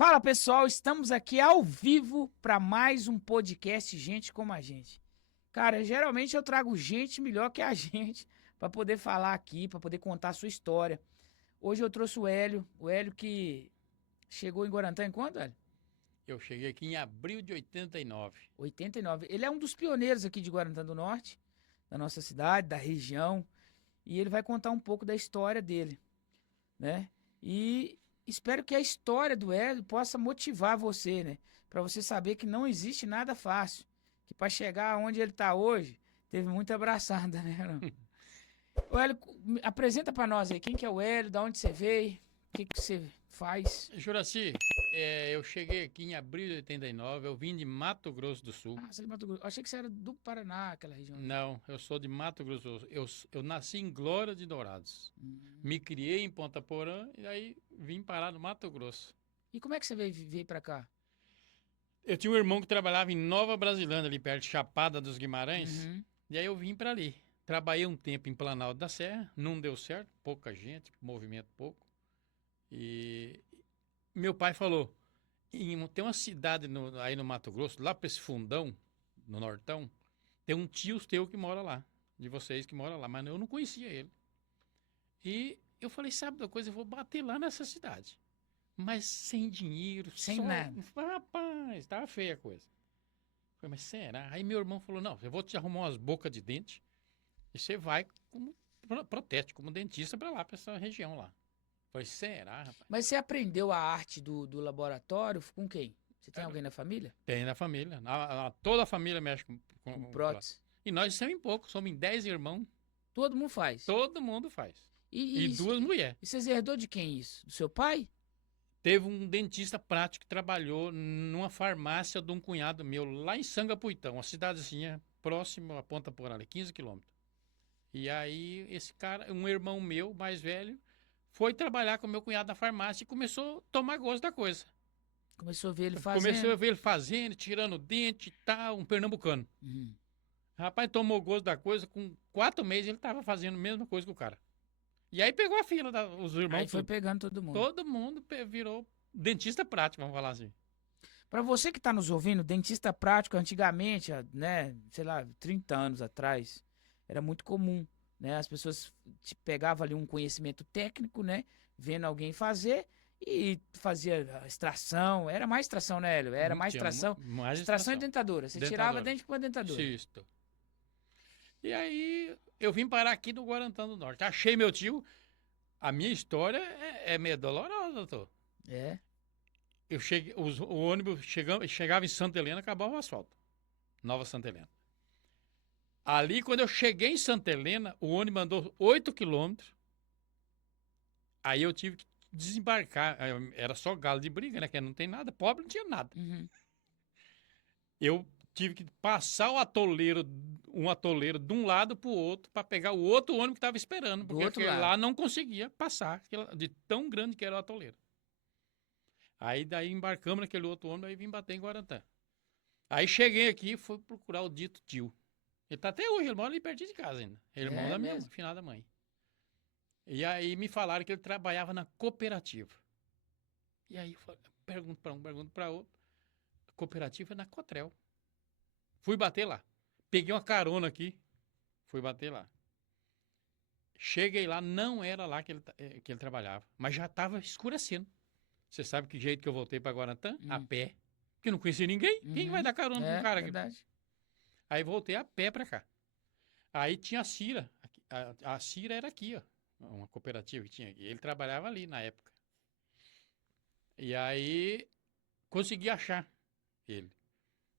Fala pessoal, estamos aqui ao vivo para mais um podcast Gente Como a Gente. Cara, geralmente eu trago gente melhor que a gente para poder falar aqui, para poder contar a sua história. Hoje eu trouxe o Hélio que chegou em Guarantã em quando, Hélio? Eu cheguei aqui em abril de 89. 89. Ele é um dos pioneiros aqui de Guarantã do Norte, da nossa cidade, da região, e ele vai contar um pouco da história dele, né? E espero que a história do Hélio possa motivar você, né? Para você saber que não existe nada fácil, que para chegar onde ele está hoje, teve muita abraçada, né? O Hélio, apresenta para nós aí quem que é o Hélio, da onde você veio, o que você faz. Juraci, eu cheguei aqui em abril de 89. Eu vim de Mato Grosso do Sul. Ah, você é de Mato Grosso. Eu achei que você era do Paraná, aquela região ali. Não, eu sou de Mato Grosso do Sul. Eu nasci em Glória de Dourados. Hum. Me criei em Ponta Porã e aí vim parar no Mato Grosso. E como é que você veio para cá? Eu tinha um irmão que trabalhava em Nova Brasilândia, ali perto de Chapada dos Guimarães. Uhum. E aí eu vim para ali. Trabalhei um tempo em Planalto da Serra, não deu certo, pouca gente, movimento pouco. E meu pai falou: tem uma cidade aí no Mato Grosso, lá para esse fundão, no Nortão, tem um tio teu que mora lá, de vocês que mora lá, mas eu não conhecia ele. E eu falei: sabe da coisa, eu vou bater lá nessa cidade. Mas sem dinheiro, Sem só. nada. Rapaz, tava feia a coisa. Eu falei: mas será? Aí meu irmão falou: não, eu vou te arrumar umas bocas de dente e você vai como protético, como dentista para lá, para essa região lá. Eu falei: será, rapaz? Mas você aprendeu a arte do laboratório com quem? Você tem alguém na família? Tem na família. Toda a família mexe Com com prótese? E nós somos em pouco, somos em 10 irmãos. Todo mundo faz. Todo mundo faz. E E, duas e, mulheres. e vocês herdou de quem isso? Do seu pai? Teve um dentista prático que trabalhou numa farmácia de um cunhado meu, lá em Sangapuitão, uma cidadezinha próxima a Ponta Porã, ali, 15 quilômetros. E aí, esse cara, um irmão meu, mais velho, foi trabalhar com meu cunhado na farmácia e começou a tomar gosto da coisa. Começou a ver ele Comecei a fazendo. ver ele fazendo, tirando dente e tal, um pernambucano. Uhum. Rapaz, tomou gosto da coisa, com 4 meses ele estava fazendo a mesma coisa que o cara. E aí pegou a fila, os Aí irmãos foi tudo. pegando todo mundo. Todo mundo virou dentista prático, vamos falar assim. Pra você que tá nos ouvindo, dentista prático antigamente, né, sei lá, 30 anos atrás, era muito comum, né? As pessoas pegavam ali um conhecimento técnico, né, vendo alguém fazer e fazia a extração. Era mais extração, né, Hélio? Era mais Tinha extração. mais Extração e extração. dentadura. Você tirava Dentadura. dente com a dentadura. Xisto. E aí eu vim parar aqui no Guarantã do Norte. Achei meu tio. A minha história é meio dolorosa, doutor. É. Eu cheguei, o ônibus chegava em Santa Helena, acabava o asfalto. Nova Santa Helena. Ali, quando eu cheguei em Santa Helena, o ônibus andou 8 quilômetros. Aí eu tive que desembarcar. Era só galo de briga, né? Que não tem nada. Pobre não tinha nada. Uhum. Eu tive que passar um atoleiro de um lado para o outro para pegar o outro ônibus que estava esperando, Do porque outro aquele lado. lá não conseguia passar, de tão grande que era o atoleiro. Aí daí embarcamos naquele outro ônibus, aí vim bater em Guarantã. Aí cheguei aqui e fui procurar o dito tio. Ele tá até hoje, ele mora ali pertinho de casa ainda. Ele é irmão É da minha mesmo. finada mãe. E aí me falaram que ele trabalhava na cooperativa. E aí eu pergunto para um, pergunto para outro. A cooperativa é na Cotrel. Fui bater lá. Peguei uma carona aqui. Fui bater lá. Cheguei lá, não era lá que ele trabalhava. Mas já estava escurecendo. Você sabe que jeito que eu voltei para Guarantã? A pé. Porque não conhecia ninguém. Quem vai Uhum. dar carona com um É, cara aqui? verdade. Aí voltei a pé para cá. Aí tinha a Cira. A Cira era aqui, ó. Uma cooperativa que tinha aqui. Ele trabalhava ali na época. E aí consegui achar ele.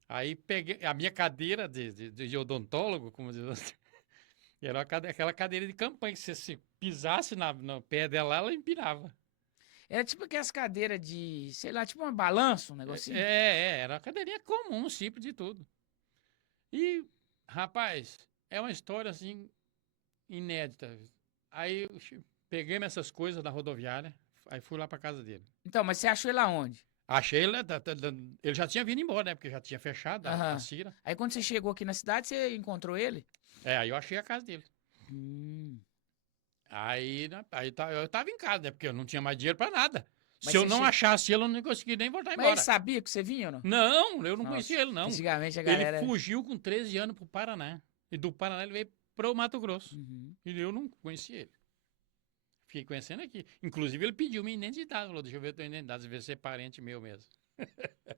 Aí peguei a minha cadeira de odontólogo, como diz assim, era aquela cadeira de campanha, que se pisasse no pé dela, ela empinava. Era tipo aquelas cadeiras de, sei lá, tipo uma balança, um negocinho. Era uma cadeirinha comum, simples de tudo. E, rapaz, é uma história assim, inédita. Aí eu peguei essas coisas da rodoviária, aí fui lá pra casa dele. Então, mas você achou ele aonde? Achei ele, ele já tinha vindo embora, né? Porque já tinha fechado a Aham. Cira. Aí quando você chegou aqui na cidade, você encontrou ele? Aí eu achei a casa dele. Hum. Aí, né, eu tava em casa, né? Porque eu não tinha mais dinheiro pra nada. Mas Se eu você não che- achasse ele, eu não conseguia nem voltar Mas embora. ele sabia que você vinha ou não? Não, eu não Nossa, conhecia ele, não. antigamente a Ele galera... fugiu com 13 anos pro Paraná. E do Paraná ele veio pro Mato Grosso. Uhum. E eu não conhecia ele. Fiquei conhecendo aqui. Inclusive, ele pediu minha identidade. Falou, deixa eu ver a tua identidade, ver se é parente meu mesmo.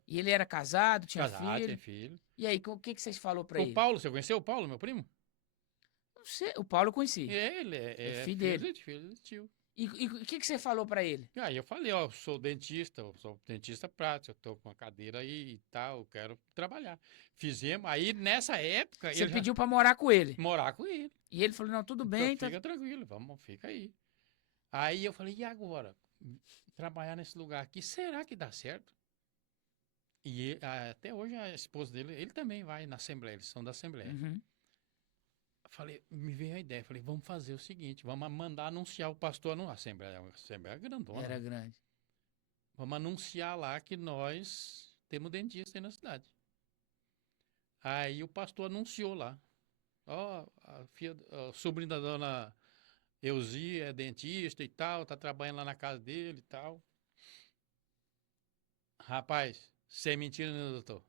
E ele era casado, tinha Casado, filho. tinha filho. E aí, o que vocês falou pra O ele? Paulo, você conheceu o Paulo, meu primo? Não sei, o Paulo eu conheci. Ele É é filho dele. filho do tio. E o que você falou pra ele? E aí eu falei, ó, eu sou dentista prático, eu tô com uma cadeira aí e tal, eu quero trabalhar. Fizemos, aí nessa época Você ele já pediu pra morar com ele. morar com ele. E ele falou, não, tudo Então, bem. Tá... fica tranquilo, vamos, fica aí. Aí eu falei, e agora? Trabalhar nesse lugar aqui, será que dá certo? E até hoje a esposa dele, ele também vai na Assembleia, eles são da Assembleia. Uhum. Falei, me veio a ideia, falei, vamos fazer o seguinte, vamos mandar anunciar o pastor a Assembleia grandona. Era né? grande. Vamos anunciar lá que nós temos dentista aí na cidade. Aí o pastor anunciou lá. Ó, a sobrinha da dona Euzi é dentista e tal, tá trabalhando lá na casa dele e tal. Rapaz, sem mentira, né, doutor?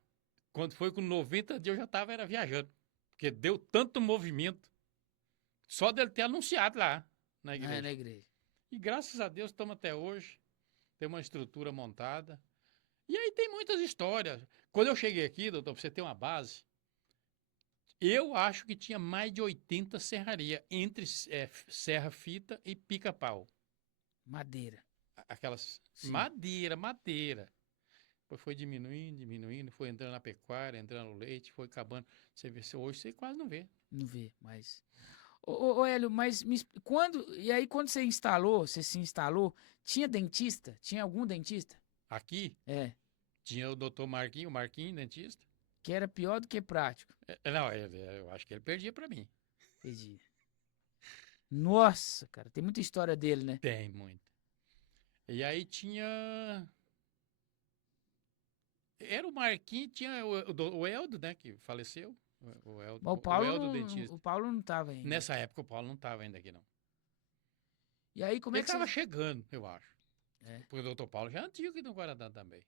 Quando foi com 90 dias eu já era viajando. Porque deu tanto movimento. Só dele ter anunciado lá na igreja. Na igreja. E graças a Deus estamos até hoje. Tem uma estrutura montada. E aí tem muitas histórias. Quando eu cheguei aqui, doutor, para você ter uma base, eu acho que tinha mais de 80 serrarias entre serra-fita e pica-pau. Madeira. Aquelas Sim. madeira. Depois foi diminuindo, foi entrando na pecuária, entrando no leite, foi acabando. Você vê, hoje você quase não vê. Não vê, mas... Ô, Hélio, mas e aí quando você se instalou, tinha dentista? Tinha algum dentista? Aqui É, tinha o doutor Marquinho, dentista. que era pior do que prático. Não, eu acho que ele perdia para mim. Entendi. Nossa, cara, tem muita história dele, né? Tem muito. E aí tinha... Era o Marquinhos, tinha o Eldo, né, que faleceu. O Eldo, Mas o Eldo dentista. o Paulo não tava ainda. Nessa época o Paulo não estava ainda aqui, não. E aí, como é Ele que estava vocês... chegando, eu acho. É. Porque o doutor Paulo já é antigo aqui no Guarantã também.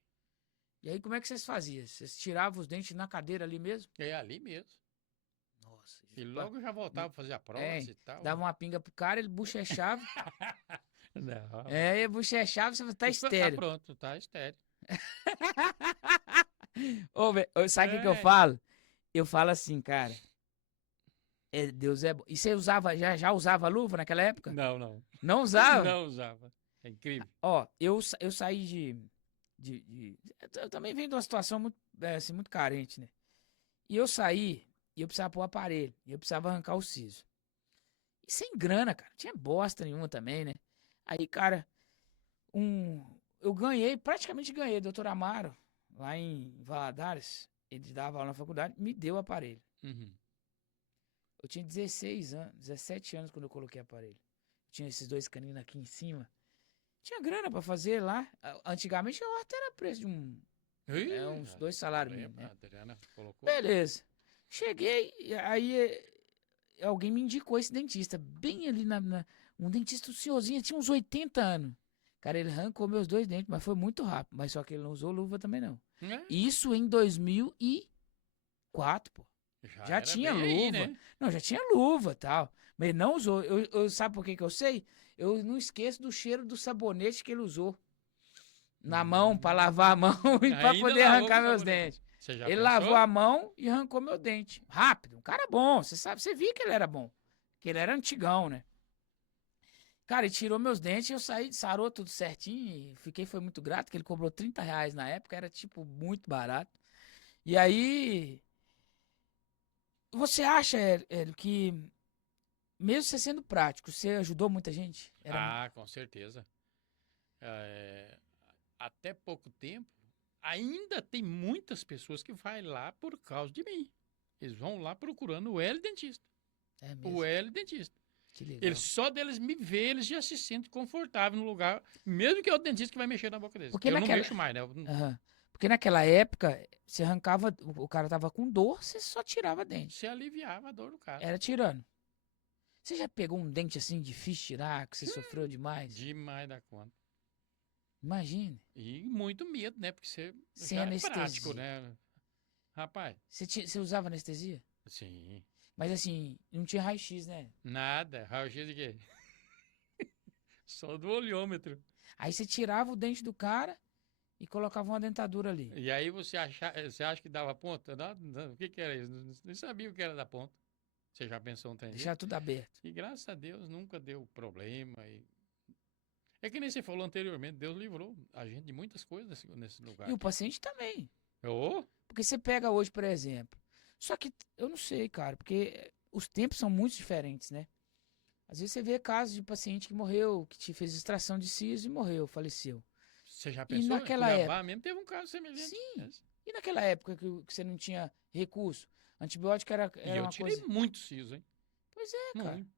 E aí, como é que vocês faziam? Vocês tiravam os dentes na cadeira ali mesmo? É ali mesmo. Nossa. E logo já voltava a fazer a prótese e tal. Dava uma pinga pro cara, ele bochechava. Não. Ele bochechava, você tá Tá estéreo. pronto, tá estéreo. Ô, sabe o que eu É. falo? Eu falo assim, cara. Deus é bom. E você já usava luva naquela época? Não. Não usava? Não usava. É incrível. Ó, eu saí eu também venho de uma situação muito, assim, muito carente, né? E eu saí e eu precisava pôr o aparelho. E eu precisava arrancar o siso. E sem grana, cara. Não tinha bosta nenhuma também, né? Aí, cara, eu praticamente ganhei. Doutor Amaro, lá em Valadares, ele dava aula na faculdade, me deu o aparelho. Uhum. Eu tinha 16 anos, 17 anos quando eu coloquei o aparelho. Tinha esses dois caninos aqui em cima. Tinha grana pra fazer lá. Antigamente a horta era preço de uns 2 salários mínimos, né? Adriana colocou. Beleza. Cheguei, aí alguém me indicou esse dentista. Bem ali um dentista, um senhorzinho, tinha uns 80 anos. Cara, ele arrancou meus 2 dentes, mas foi muito rápido. Mas só que ele não usou luva também, não. Isso em 2004, pô. Já tinha luva. Aí, né? Não, já tinha luva e tal. Mas ele não usou. Sabe por que eu sei? Eu não esqueço do cheiro do sabonete que ele usou. Na mão, pra lavar a mão e pra Ainda poder lavou arrancar com meus sabonete. dentes. Você já Ele pensou? lavou a mão e arrancou meu dente. Rápido. Um cara bom. Você viu que ele era bom. Que ele era antigão, né? Cara, ele tirou meus dentes, eu saí, sarou tudo certinho. Foi muito grato, que ele cobrou R$ 30 na época. Era, tipo, muito barato. E aí... Você acha, Hélio, que mesmo você sendo prático, você ajudou muita gente? Com certeza. Até pouco tempo, ainda tem muitas pessoas que vai lá por causa de mim. Eles vão lá procurando o Hélio dentista. É mesmo. O Hélio dentista. Que legal. Eles, só deles me ver, eles já se sentem confortáveis no lugar, mesmo que é o dentista que vai mexer na boca deles. Porque eu não naquela- mexo mais, né? Aham. Porque naquela época, você arrancava, o cara tava com dor, você só tirava dente. Se aliviava a dor do cara. Era tirando. Você já pegou um dente assim difícil de tirar, que você sofreu demais? Demais da conta. Imagine. E muito medo, né? Porque você Sem já é anestesia. prático, né? Rapaz, Você usava anestesia? sim. Mas assim, não tinha raio-x, né? Nada. Raio-x de quê? Só do olhômetro. Aí você tirava o dente do cara e colocava uma dentadura ali. E aí você acha que dava ponta? Não, não, o que que era isso? Nem sabia o que era dar ponta. Você já pensou um trem desse? Deixar tudo aberto. E graças a Deus nunca deu problema. É que nem você falou anteriormente, Deus livrou a gente de muitas coisas nesse lugar E o aqui. paciente também. Ô, Porque você pega hoje, por exemplo. Só que eu não sei, cara, porque os tempos são muito diferentes, né? Às vezes você vê casos de paciente que morreu, que te fez extração de siso e morreu, faleceu. você já E pensou? Em naquela Cuiabá época? mesmo teve um caso semelhante. Sim. E naquela época que você não tinha recurso? Antibiótico era, E era eu uma tirei coisa. muito siso, hein? Pois é, cara. Muito.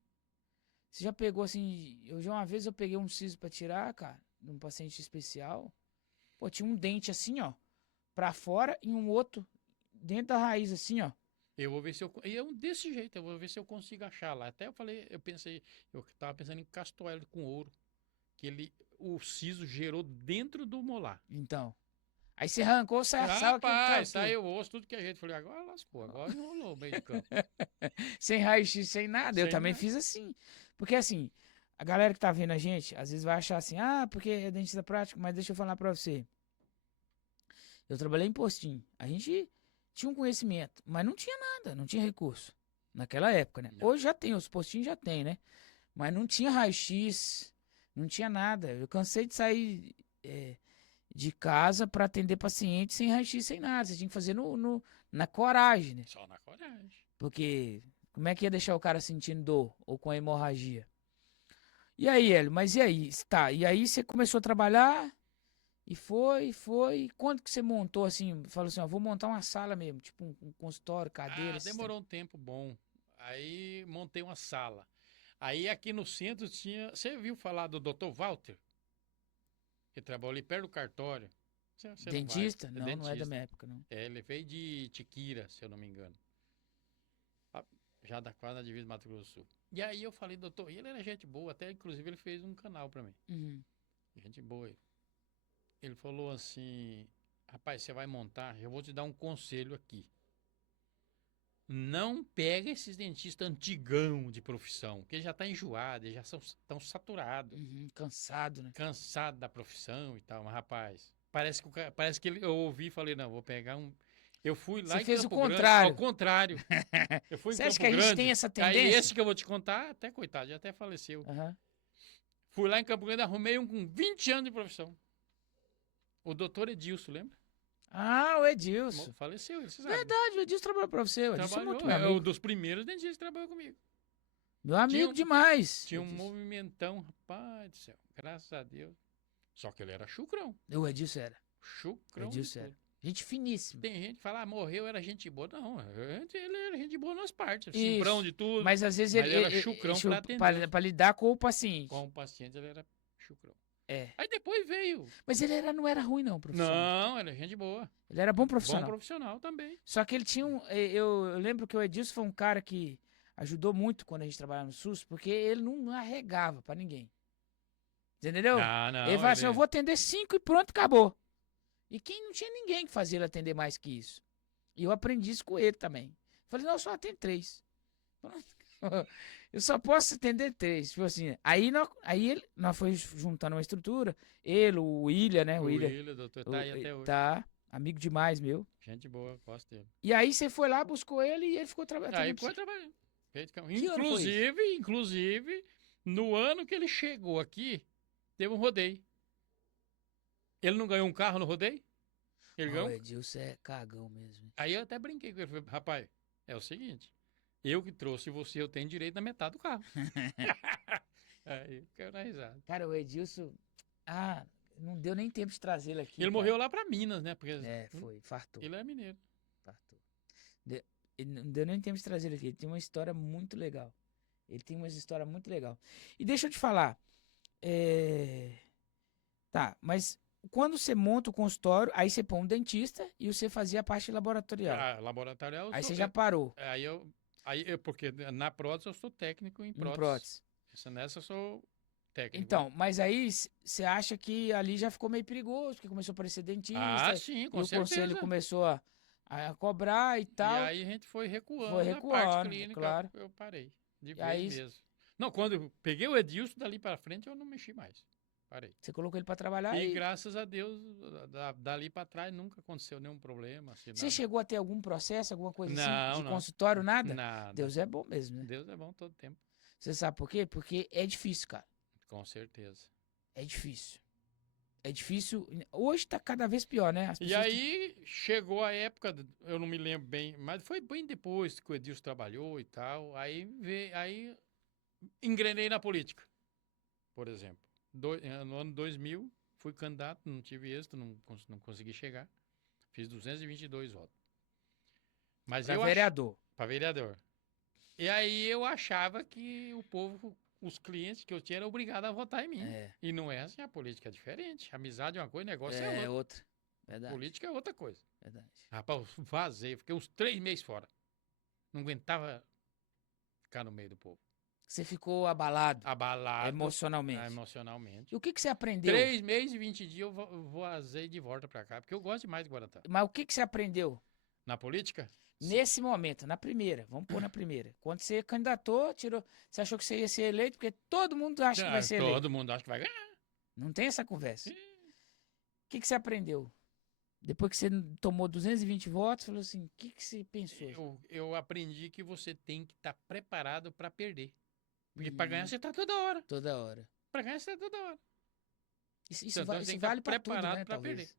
Você já pegou assim. Eu já uma vez eu peguei um siso pra tirar, cara, de um paciente especial. Pô, tinha um dente assim, ó, pra fora e um outro dentro da raiz, assim, ó. Eu vou ver se eu. E é desse jeito, eu vou ver se eu consigo achar lá. Até eu falei, eu tava pensando em castoar ele com ouro. Que o siso gerou dentro do molar. Então. Aí você arrancou, saiu aquele Rapaz, cara. saiu o osso, tudo que a gente. Falei, agora lascou, agora enrolou o meio de campo. Sem raio-x, sem nada. Eu Sem também nada. fiz assim. Porque assim, a galera que tá vendo a gente, às vezes vai achar assim, ah, porque é dentista prático, mas deixa eu falar pra você. Eu trabalhei em postinho. A gente tinha um conhecimento, mas não tinha nada, não tinha recurso. Naquela época, né? Não. Hoje já tem, os postinhos já tem, né? Mas não tinha raio-x, não tinha nada. Eu cansei de sair de casa pra atender paciente sem raio-x, sem nada. Você tinha que fazer na coragem, né? Só na coragem. Porque como é que ia deixar o cara sentindo dor ou com a hemorragia? E aí, Hélio, mas e aí? Tá, e aí você começou a trabalhar e foi. Quando que você montou assim? Falou assim, ó, vou montar uma sala mesmo, tipo um consultório, cadeira. esses Demorou um tempo bom. Aí montei uma sala. Aí aqui no centro tinha. Você viu falar do Dr. Walter? Que trabalhou ali perto do cartório. Você não vai. Dentista? Não, não é da Dentista. minha época, não. Ele veio de Tiquira, se eu não me engano. Já da quase na divisa do Mato Grosso do Sul. E aí eu falei, doutor, e ele era gente boa, até inclusive ele fez um canal pra mim. Uhum. Gente boa. Ele falou assim, rapaz, você vai montar, eu vou te dar um conselho aqui. Não pega esses dentistas antigão de profissão, que ele já tá enjoado, eles já estão saturados, Uhum, cansado, né? cansado da profissão e tal, mas rapaz, parece que eu ouvi e falei, não, vou pegar um. Eu fui lá Você em fez o Campo Grande, contrário. ao contrário. Eu fui em Você acha Campo que a gente Grande. tem essa Aí tendência? esse que eu vou te contar, até coitado, já até faleceu. Aham. Fui lá em Campo Grande, arrumei um com 20 anos de profissão. O doutor Edilson, lembra? Ah, o Edilson. Faleceu, ele, você sabe. Verdade, o Edilson trabalhou pra você. O Edilson é Trabalhou, muito meu é um amigo. dos primeiros dentistas que trabalhou comigo. Meu amigo demais. Tinha um Edilson. movimentão, rapaz do céu, graças a Deus. Só que ele era chucrão. O Edilson era. Chucrão. Edilson era. Gente finíssima. Tem gente que fala, morreu, era gente boa. Não, ele era gente boa nas partes. Isso. Simprão de tudo. Mas às vezes Mas ele era chucrão pra atender. pra lidar com o paciente. Com o paciente, ele era chucrão. É. Aí depois veio. Mas ele não era ruim, não, profissional. Não, ele é gente boa. Ele era bom Bom profissional. profissional também. Só que ele tinha um. Eu lembro que o Edilson foi um cara que ajudou muito quando a gente trabalhava no SUS, porque ele não arregava pra ninguém. Você entendeu? Não, Ele falava assim: eu vou atender 5 e pronto, acabou. E quem não tinha ninguém que fazia ele atender mais que isso. E eu aprendi isso com ele também. Falei, não, eu só atendo 3. Eu só posso atender 3. Tipo assim, aí nós fomos juntando uma estrutura. Ele, o William, né? O William, William, doutor, tá aí até hoje. tá, amigo demais, meu. Gente boa, gosto dele. E aí você foi lá, buscou ele e ele ficou trabalhando. Aí ficou trabalhando. Que ano foi Inclusive, no ano que ele chegou aqui, teve um rodeio. Ele não ganhou um carro no rodeio? Ele ganhou. O Edilson é cagão mesmo. Aí eu até brinquei com ele. Falei, rapaz, é o seguinte. Eu que trouxe você, eu tenho direito na metade do carro. Aí caiu na risada. Cara, o Edilson. Ah, não deu nem tempo de trazer ele aqui. Ele cara. morreu lá pra Minas, né? Porque Foi, fartou. ele é mineiro. Fartou. Não deu nem tempo de trazer ele aqui. Ele tem uma história muito legal. E deixa eu te falar. Tá, mas quando você monta o consultório, aí você põe um dentista e você fazia a parte laboratorial. Laboratorial. Aí você já parou. Porque na prótese eu sou técnico em Em prótese. prótese. Nessa eu sou técnico. Então, mas aí você acha que ali já ficou meio perigoso, porque começou a aparecer dentista, Ah, sim, e com o conselho certeza. começou a cobrar e E tal. aí a gente foi Foi recuando na parte recuando, é clínica, claro. eu parei, de E vez aí mesmo. Não, quando eu peguei o Edilson, dali para frente eu não mexi mais. Parei. você colocou ele para trabalhar E e graças a Deus, dali para trás nunca aconteceu nenhum problema, assim, você nada. chegou a ter algum processo, alguma coisa assim, Não, de não, consultório, nada? nada. Deus é bom mesmo, né? Deus é bom todo tempo, Você sabe por quê? Porque é difícil, cara. com certeza. É difícil. É difícil. Hoje tá cada vez pior, né? As E pessoas têm... aí chegou a época, eu não me lembro bem, mas foi bem depois que o Edilson trabalhou e tal. Aí engrenei na política, por exemplo. No ano 2000, fui candidato, não tive êxito, não consegui chegar. Fiz 222 votos. Mas Pra eu achava, vereador. para vereador. E aí eu achava que o povo, os clientes que eu tinha, eram obrigados a votar em mim. É. E não é assim, a política é diferente. Amizade é uma coisa, negócio é É outra. outra. Verdade. Política é outra coisa. Verdade. Rapaz, eu vazei, fiquei uns 3 meses fora. Não aguentava ficar no meio do povo. Você ficou abalado Abalado emocionalmente. emocionalmente. E o que que você aprendeu? 3 meses e 20 dias eu vazei de volta pra cá, porque eu gosto demais de Guarantã. Mas o que que você aprendeu Na política? nesse momento, na primeira? Vamos pôr na primeira. Quando você candidatou, tirou, você achou que você ia ser eleito, porque todo mundo acha que vai ser eleito. Todo mundo acha que vai ganhar. Não tem essa conversa. O que que você aprendeu? Depois que você tomou 220 votos, falou assim, o que que você pensou? Eu aprendi que você tem que estar preparado pra perder. Porque pra Uhum. ganhar você tá toda hora. Toda hora. Pra ganhar você tá toda hora. Isso, Então, isso tem que estar vale pra tudo, preparado né? pra Talvez. perder.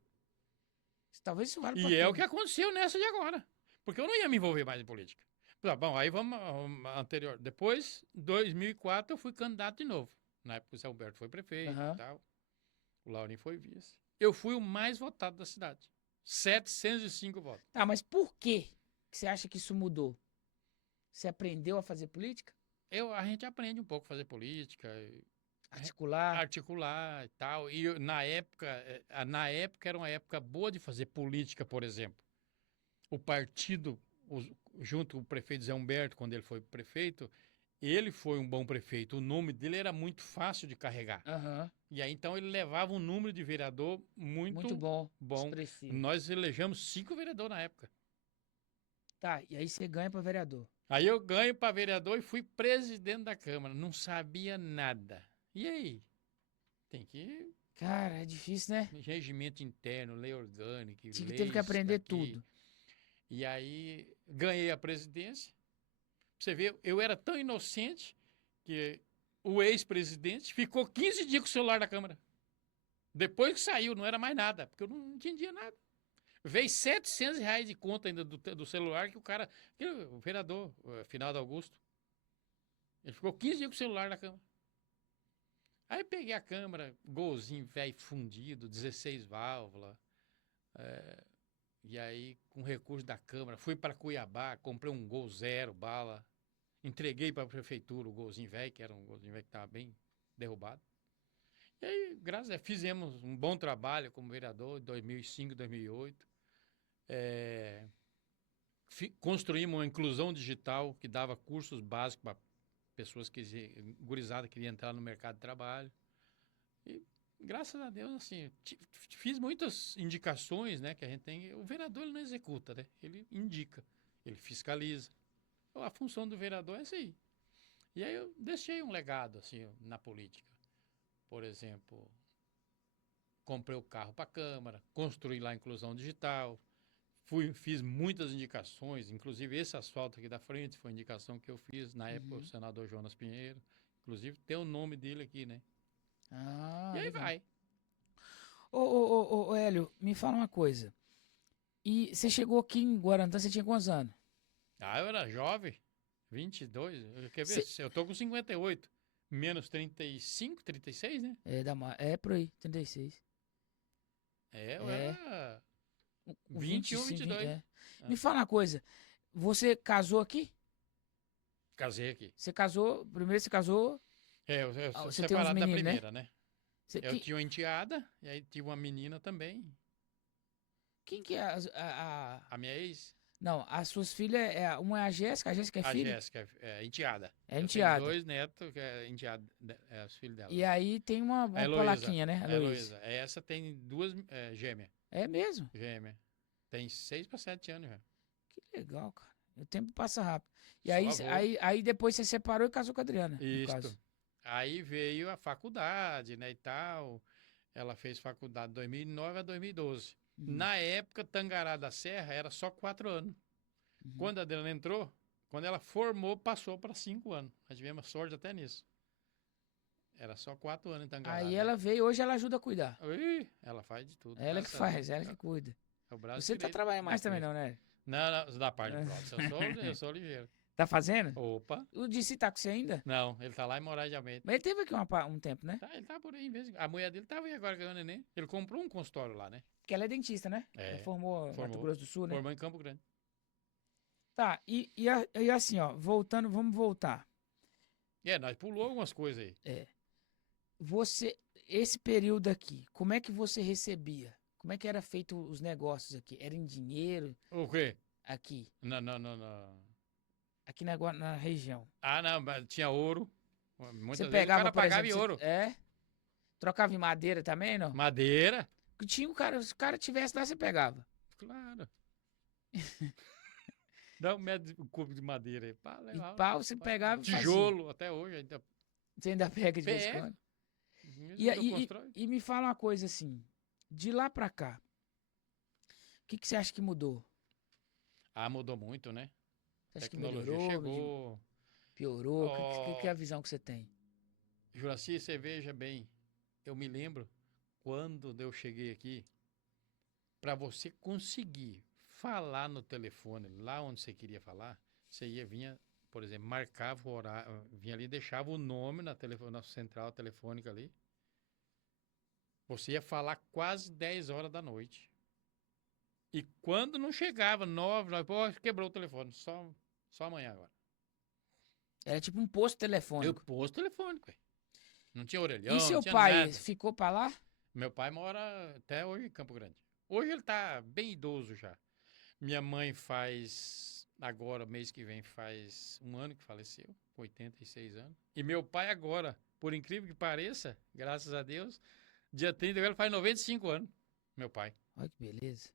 Talvez isso vale pra E é o tudo. que aconteceu nessa de agora. Porque eu não ia me envolver mais em política. Tá bom, aí vamos anterior. Depois, 2004, eu fui candidato de novo. Na época o Zé Alberto foi prefeito Aham. e tal. O Laurinho foi vice. Eu fui o mais votado da cidade. 705 votos. Tá, mas por quê que você acha que isso mudou? Você aprendeu a fazer política? A gente aprende um pouco a fazer política, Articular? articular e tal. E na época era uma época boa de fazer política, por exemplo. O partido, junto com o prefeito Zé Humberto, quando ele foi prefeito, ele foi um bom prefeito. O nome dele era muito fácil de carregar. Aham. E aí, então, ele levava um número de vereador Muito bom. bom. Expressivo. Nós elegemos 5 vereadores na época. Tá, e aí você ganha pra vereador. Aí eu ganho para vereador e fui presidente da Câmara. Não sabia nada. E aí? Tem que... Cara, é difícil, né? Regimento interno, lei orgânica, Teve leis que aprender daqui. tudo. E aí, ganhei a presidência. Você vê, eu era tão inocente que o ex-presidente ficou 15 dias com o celular da Câmara. Depois que saiu, não era mais nada, porque eu não entendia nada. Veio R$ 700 de conta ainda do celular que o vereador, Finaldo Augusto, ele ficou 15 dias com o celular na Câmara. Aí peguei a Câmara, golzinho velho fundido, 16 válvulas. E aí, com recurso da Câmara, fui para Cuiabá, comprei um Gol 0 bala, entreguei para a prefeitura o golzinho velho, que era um golzinho velho que estava bem derrubado. E aí, graças a Deus, fizemos um bom trabalho como vereador em 2005, 2008. Construímos uma inclusão digital que dava cursos básicos para pessoas gurizada que queriam entrar no mercado de trabalho. E graças a Deus, assim, fiz muitas indicações, né, que a gente tem. O vereador ele não executa, né? Ele indica, ele fiscaliza. Então, a função do vereador é essa aí. E aí eu deixei um legado, assim, na política. Por exemplo, comprei o carro para a Câmara, construí lá a inclusão digital, fiz muitas indicações, inclusive esse asfalto aqui da frente foi indicação que eu fiz na época, o senador Jonas Pinheiro. Inclusive tem o nome dele aqui, né? Ah, E aí legal. vai. Ô, Hélio, me fala uma coisa. E você chegou aqui em Guarantã, você tinha quantos anos? Ah, eu era jovem, 22, quer ver? Eu tô com 58, menos 35, 36, né? É por aí, 36. Eu É. era Com 21, 25, 22. é. Me fala uma coisa. Você casou aqui? Casei aqui. Você casou, primeiro você casou... Eu sou você tem uns separado da meninos, né? primeira, né? Você, Eu tinha uma enteada, e aí tive uma menina também, quem que é a minha ex. Não, as suas filhas, uma é a Jéssica é A filha? Jéssica é enteada. É Eu tenho enteada. 2 netos que é enteado, é os filhos dela. E aí tem uma, A uma Heloísa. polaquinha, né? A Heloísa. Heloísa. Essa tem 2 gêmeas. É mesmo? Gêmea. Tem 6 para 7 anos já. Que legal, cara. O tempo passa rápido. E Só aí, avô. aí depois você separou e casou com a Adriana, no caso. Isto. Aí veio a faculdade, né, e tal. Ela fez faculdade de 2009 a 2012. Uhum, Na época, Tangará da Serra era só 4 anos. uhum. Quando a Adriana entrou, quando ela formou, passou para 5 anos. Nós tivemos sorte até nisso. Era só 4 anos em Tangará. Aí né? ela veio, hoje ela ajuda a cuidar. Ih, ela faz de tudo. Ela que graças a Deus. faz, ela que cuida. É o braço Você tá direito trabalhando da mais também coisa. não, né? Não, da parte de prótese. Eu sou ligeiro. Tá fazendo? Opa. O DC tá com você ainda? Não, ele tá lá em Moraes de Almeida. Mas ele teve aqui um tempo, né? Tá, ele tá por aí em vez. A mulher dele tava aí agora ganhando neném. Ele comprou um consultório lá, né? Porque ela é dentista, né? É, Ela formou no Mato formou. Grosso do Sul, né? Formou em Campo Grande. Tá, e assim, ó, voltando, vamos voltar. Nós pulou algumas coisas aí. Você, esse período aqui, como é que você recebia? Como é que era feito os negócios aqui? Era em dinheiro O quê? aqui? Não. Aqui na região. Ah, não, mas tinha ouro. Muitas Você vezes pegava, o cara por pagava exemplo, em ouro. trocava em madeira também, não? Madeira? Que tinha o cara, se o cara tivesse lá, você pegava. Claro. Dá 1 metro cubo de madeira aí. Pá, E legal. pau, você pegava e fazia. Tijolo, até hoje ainda. Você ainda pega de vez em Pega. quando. Mesmo E, quando e, constrói. e me fala uma coisa assim, de lá pra cá, o que você acha que mudou? Ah, mudou muito, né? Você acha que Tecnologia melhorou, chegou. piorou? O que é a visão que você tem? Juraci, você veja bem. Eu me lembro quando eu cheguei aqui, para você conseguir falar no telefone lá onde você queria falar, você vinha, por exemplo, marcava o horário, vinha ali, deixava o nome na central telefônica ali. Você ia falar quase 10 horas da noite. E quando não chegava, 9, pô, quebrou o telefone, só amanhã agora. Era tipo um posto Eu telefônico. pus telefônico, velho. Não tinha orelhão, E seu não tinha pai nada. ficou pra lá? Meu pai mora até hoje em Campo Grande. Hoje ele tá bem idoso já. Minha mãe agora, mês que vem, faz 1 ano que faleceu, com 86 anos. E meu pai agora, por incrível que pareça, graças a Deus, dia 30 ele faz 95 anos, meu pai. Olha que beleza.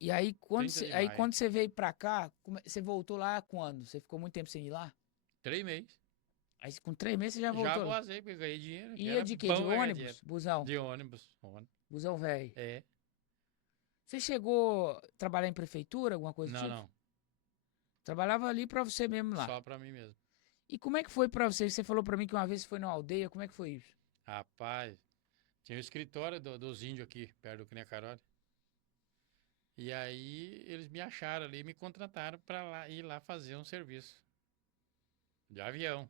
E aí, quando 30 de aí maio. quando você veio pra cá, você voltou lá quando? Você ficou muito tempo sem ir lá? 3 meses. Aí com 3 meses você já Já voltou lá? vazei, porque ganhei dinheiro. Ia Era de quê? bom De ganhar ônibus? dinheiro. Busão? De ônibus. Busão velho. É. Você chegou a trabalhar em prefeitura, alguma coisa do Não, tipo? não. Trabalhava ali pra você mesmo lá. Só pra mim mesmo. E como é que foi pra você? Você falou pra mim que uma vez você foi numa aldeia, como é que foi isso? Rapaz, tinha o escritório dos índios aqui, perto do Cunhacarori. E aí eles me acharam ali e me contrataram para ir lá fazer um serviço de avião.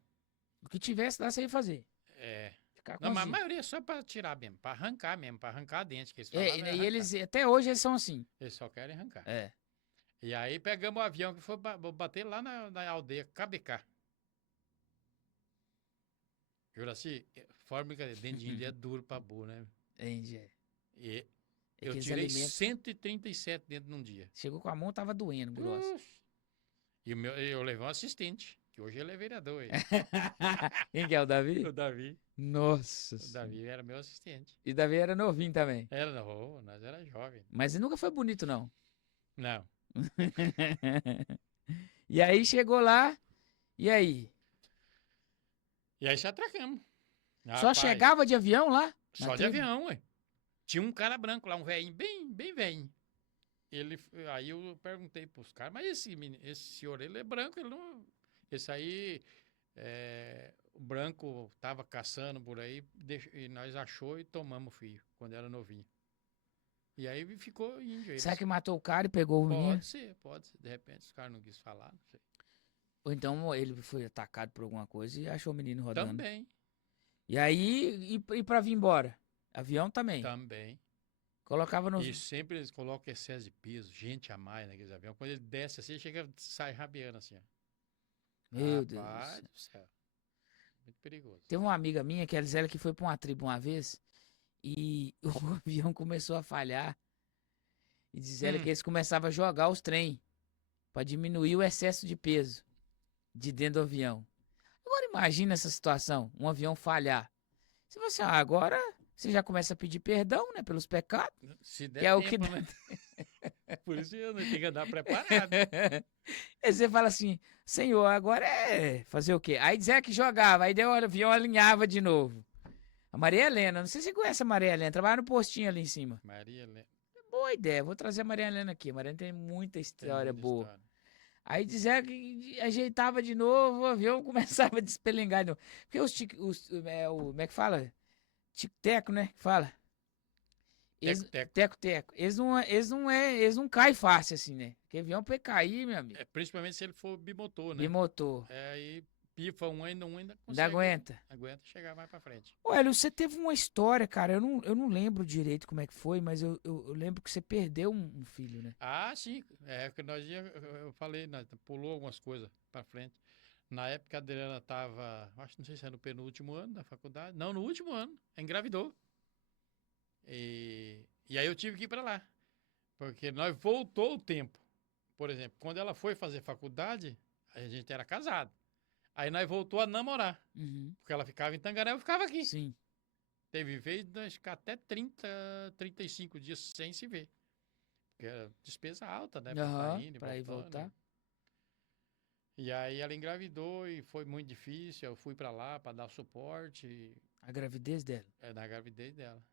O que tivesse lá, você ia fazer. É. Ficar com Não, os mas a índios. maioria é só para tirar mesmo, para arrancar mesmo, para arrancar dente, que eles É, falavam, e arrancar. eles, até hoje, eles são assim. Eles só querem arrancar. É. E aí pegamos o avião que foi bater lá na aldeia KBK. Juraci, fórmica de dente de índio é duro pra burro, né? Entendi. É. E É eu que os tirei alimentos- 137 dentro num dia. Chegou com a mão, tava doendo, grosso. Ux. E eu levei um assistente, que hoje ele é vereador. Aí. Quem que é o Davi? O Davi. Nossa O Senhora. Davi era meu assistente. E o Davi era novinho também. Era, não, nós era jovem. Mas ele nunca foi bonito, não. Não. E aí chegou lá, e aí? E aí se atracamos. Só Rapaz, chegava de avião lá? Só na de tribo? avião, ué. Tinha um cara branco lá, um velhinho, bem velhinho. Aí eu perguntei pros caras, mas esse senhor, ele é branco, ele não... Esse aí, o branco tava caçando por aí, e nós achou e tomamos o fio, quando era novinho. E aí ficou índio. Será que matou o cara e pegou o menino? Pode ser. De repente os caras não quis falar, não sei. Ou então ele foi atacado por alguma coisa e achou o menino rodando. Também, E aí, e pra vir embora? Avião também. também. Colocava no... E sempre eles colocam excesso de peso, gente a mais naqueles aviões. Quando ele desce assim, chega, sai rabiando assim, ó. Meu Deus. Rapaz do céu. Muito perigoso. Teve uma amiga minha, que ela que foi pra uma tribo uma vez, e o avião começou a falhar. E diz ela que eles começavam a jogar os trem para diminuir o excesso de peso de dentro do avião. Agora imagina essa situação, um avião falhar. Você fala assim, agora você já começa a pedir perdão, né, pelos pecados, Se que der é o que tempo, né? Por isso eu tenho que andar preparado. Aí você fala assim, Senhor, agora é fazer o quê? Aí dizer que jogava, aí deu o avião alinhava de novo. A Maria Helena, não sei se você conhece a Maria Helena, trabalha no postinho ali em cima. Maria Helena, Boa ideia, vou trazer a Maria Helena aqui. A Maria Helena tem muita tem história muita boa. história. Aí dizer que ajeitava de novo, o avião começava a despelengar de novo. Porque como é que fala? Tic-teco, né? Que fala. Teco-teco. Teco-teco. Eles não caem fácil assim, né? Porque avião pra cair, meu amigo. Principalmente se ele for bimotor, né? Bimotor. Aí pifa um ainda Ainda consegue. aguenta. Aguenta chegar mais pra frente. Ô, Hélio, você teve uma história, cara. Eu não lembro direito como é que foi, mas eu lembro que você perdeu um filho, né? Ah, sim. É que eu falei, nós pulou algumas coisas pra frente. Na época a Adriana tava, acho, não sei se era no penúltimo ano da faculdade. Não, no último ano. Engravidou. E aí eu tive que ir pra lá. Porque nós voltou o tempo. Por exemplo, quando ela foi fazer faculdade, a gente era casado. Aí nós voltou a namorar. Uhum. Porque ela ficava em Tangaré, eu ficava aqui. Sim. Teve vez de nós ficar até 30, 35 dias sem se ver. Porque era despesa alta, né? Pra estar Aham, indo e pra ir voltando. voltar. E aí ela engravidou e foi muito difícil. Eu fui pra lá pra dar suporte A gravidez dela. na gravidez dela.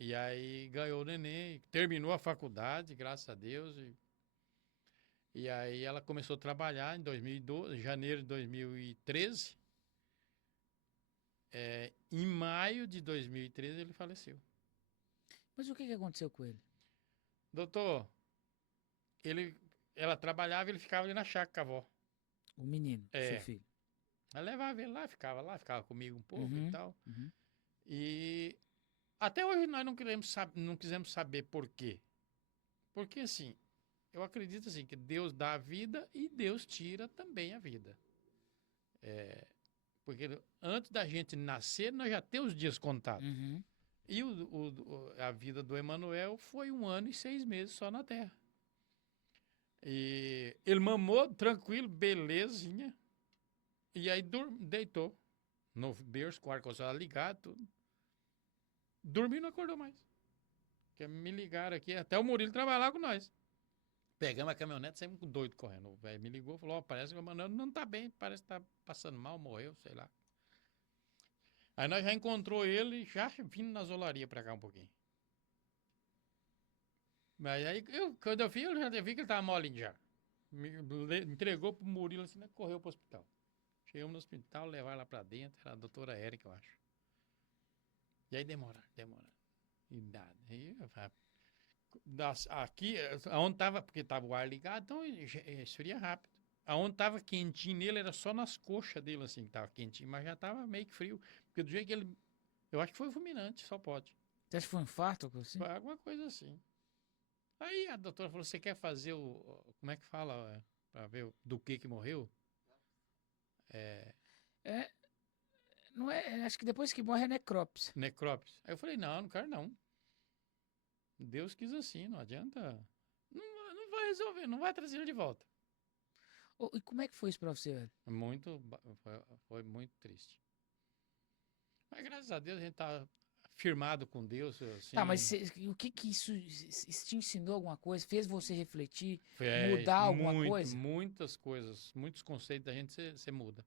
E aí ganhou o neném, terminou a faculdade, graças a Deus. E aí ela começou a trabalhar em 2012, janeiro de 2013. Em maio de 2013 ele faleceu. Mas o que aconteceu com ele? Doutor, ela trabalhava e ele ficava ali na chácara com a avó. O menino, seu É. filho. Ela levava ele lá, ficava comigo um pouco e tal. Uhum. E até hoje nós não quisemos saber por quê. Porque assim, eu acredito assim, que Deus dá a vida e Deus tira também a vida. Porque antes da gente nascer, nós já temos os dias contados. Uhum. E a vida do Emanuel foi 1 ano e 6 meses só na Terra. E ele mamou tranquilo, belezinha. E aí deitou no berço, com o ar-condicionado ligado, tudo. Dormiu e não acordou mais. Porque me ligaram aqui, até o Murilo trabalhava com nós. Pegamos a caminhonete, saímos doido correndo. O velho me ligou e falou: parece que o Emanuel não tá bem, parece que tá passando mal, morreu, sei lá. Aí nós já encontrou ele, já vindo na zolaria pra cá um pouquinho. Mas aí, quando eu vi, eu já vi que ele tava molinho já. Me entregou pro Murilo assim, né, correu pro hospital. Chegamos no hospital, levaram lá pra dentro, era a doutora Érica, eu acho. E aí demora. E nada. Aí, aqui, aonde tava, porque tava o ar ligado, então esfria rápido. Aonde tava quentinho nele, era só nas coxas dele, assim, que tava quentinho, mas já tava meio que frio. Porque do jeito que ele. Eu acho que foi fulminante, só pode. Você acha que foi um infarto? Assim? Foi alguma coisa assim. Aí a doutora falou: você quer fazer como é que fala? Pra ver do que morreu? Não é, acho que depois que morre é necrópsia. Necrópsia. Aí eu falei: não quero não. Deus quis assim, não adianta. Não vai resolver, não vai trazer ele de volta. E como é que foi isso pra você, velho? Foi muito triste. Mas graças a Deus a gente tá firmado com Deus. Assim, Tá, mas o que isso te ensinou alguma coisa? Fez você refletir? é, Mudar alguma coisa? Muitas coisas, muitos conceitos da gente você muda.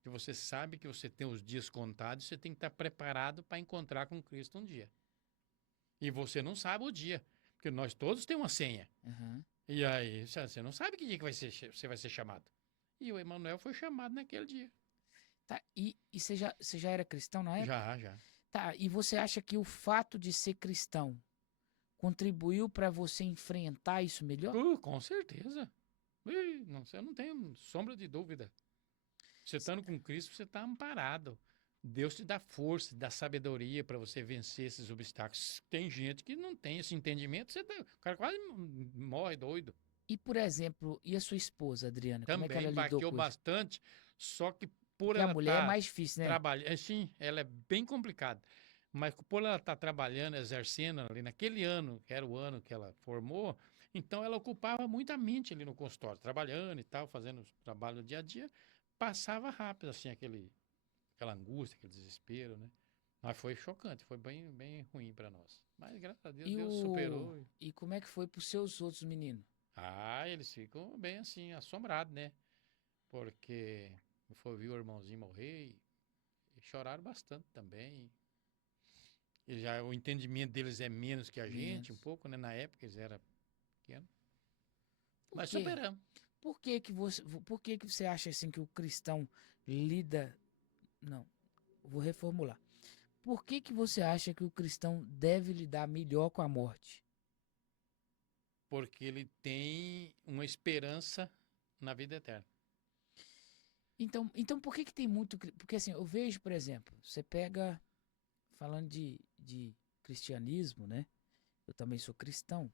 Que você sabe que você tem os dias contados, você tem que estar preparado para encontrar com Cristo um dia. E você não sabe o dia, porque nós todos temos uma senha. Uhum. E aí você não sabe que dia que você vai ser chamado. E o Emanuel foi chamado naquele dia. Tá, e você já era cristão na época? Já. Tá, e você acha que o fato de ser cristão contribuiu pra você enfrentar isso melhor? Com certeza. Não, você não tem sombra de dúvida. Você estando com Cristo, você está amparado. Deus te dá força, te dá sabedoria para você vencer esses obstáculos. Tem gente que não tem esse entendimento, o cara quase morre doido. E, por exemplo, e a sua esposa, Adriana? Como é que Também ela lidou baqueou com isso? bastante, só que por Porque a ela mulher é estar mais difícil, né? trabalhando, sim, ela é bem complicada. Mas por ela estar trabalhando, exercendo ali naquele ano, que era o ano que ela formou, então ela ocupava muita mente ali no consultório, trabalhando e tal, fazendo os trabalhos do dia a dia. Passava rápido, assim, aquela angústia, aquele desespero, né? Mas foi chocante, foi bem, bem ruim para nós. Mas graças a Deus, E Deus o superou. e como é que foi pros seus outros meninos? Ah, eles ficam bem assim, assombrados, né? Porque foi ver o irmãozinho morrer e choraram bastante também. E já o entendimento deles é menos que a gente, um Menos. pouco, né? Na época eles eram pequenos. Por Mas quê? superamos. Por que que você acha assim que o cristão lida? Não, vou reformular. Por que que você acha que o cristão deve lidar melhor com a morte? Porque ele tem uma esperança na vida eterna. Então por que que tem muito. Porque assim, eu vejo, por exemplo, você pega, falando de cristianismo, né? Eu também sou cristão.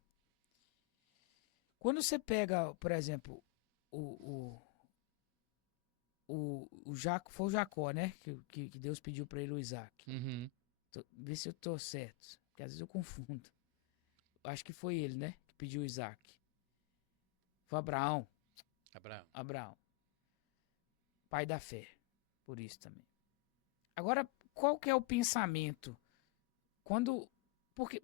Quando você pega, por exemplo, o, Jaco, foi o Jacó, né? Que Deus pediu para ele o Isaac. Uhum. Vê se eu tô certo, porque às vezes eu confundo. Acho que foi ele, né? Que pediu o Isaac. Foi Abraão. Abraão. Abraão. Pai da fé. Por isso também. Agora, qual que é o pensamento? Quando.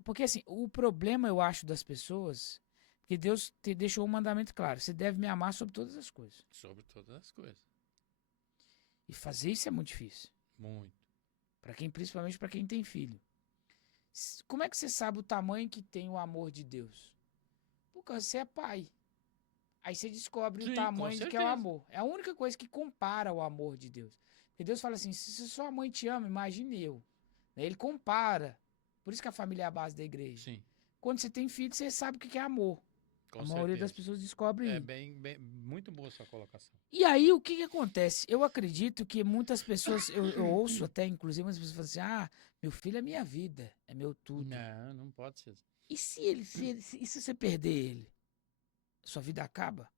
Porque assim, o problema, eu acho, das pessoas. Porque Deus te deixou um mandamento claro. Você deve me amar sobre todas as coisas. Sobre todas as coisas. E fazer isso é muito difícil. Muito. Principalmente para quem tem filho. Como é que você sabe o tamanho que tem o amor de Deus? Porque você é pai. Aí você descobre o Sim, com tamanho de que é o certeza. amor. É a única coisa que compara o amor de Deus. Porque Deus fala assim: se sua mãe te ama, imagine eu. Ele compara. Por isso que a família é a base da igreja. Sim, Quando você tem filho, você sabe o que é amor. com A maioria das certeza. pessoas descobre É isso. muito boa a sua colocação. E aí, o que que acontece? Eu acredito que muitas pessoas, eu ouço até, inclusive, muitas pessoas falam assim: ah, meu filho é minha vida, é meu tudo. Não, não pode ser. E e se você perder ele? Sua vida acaba?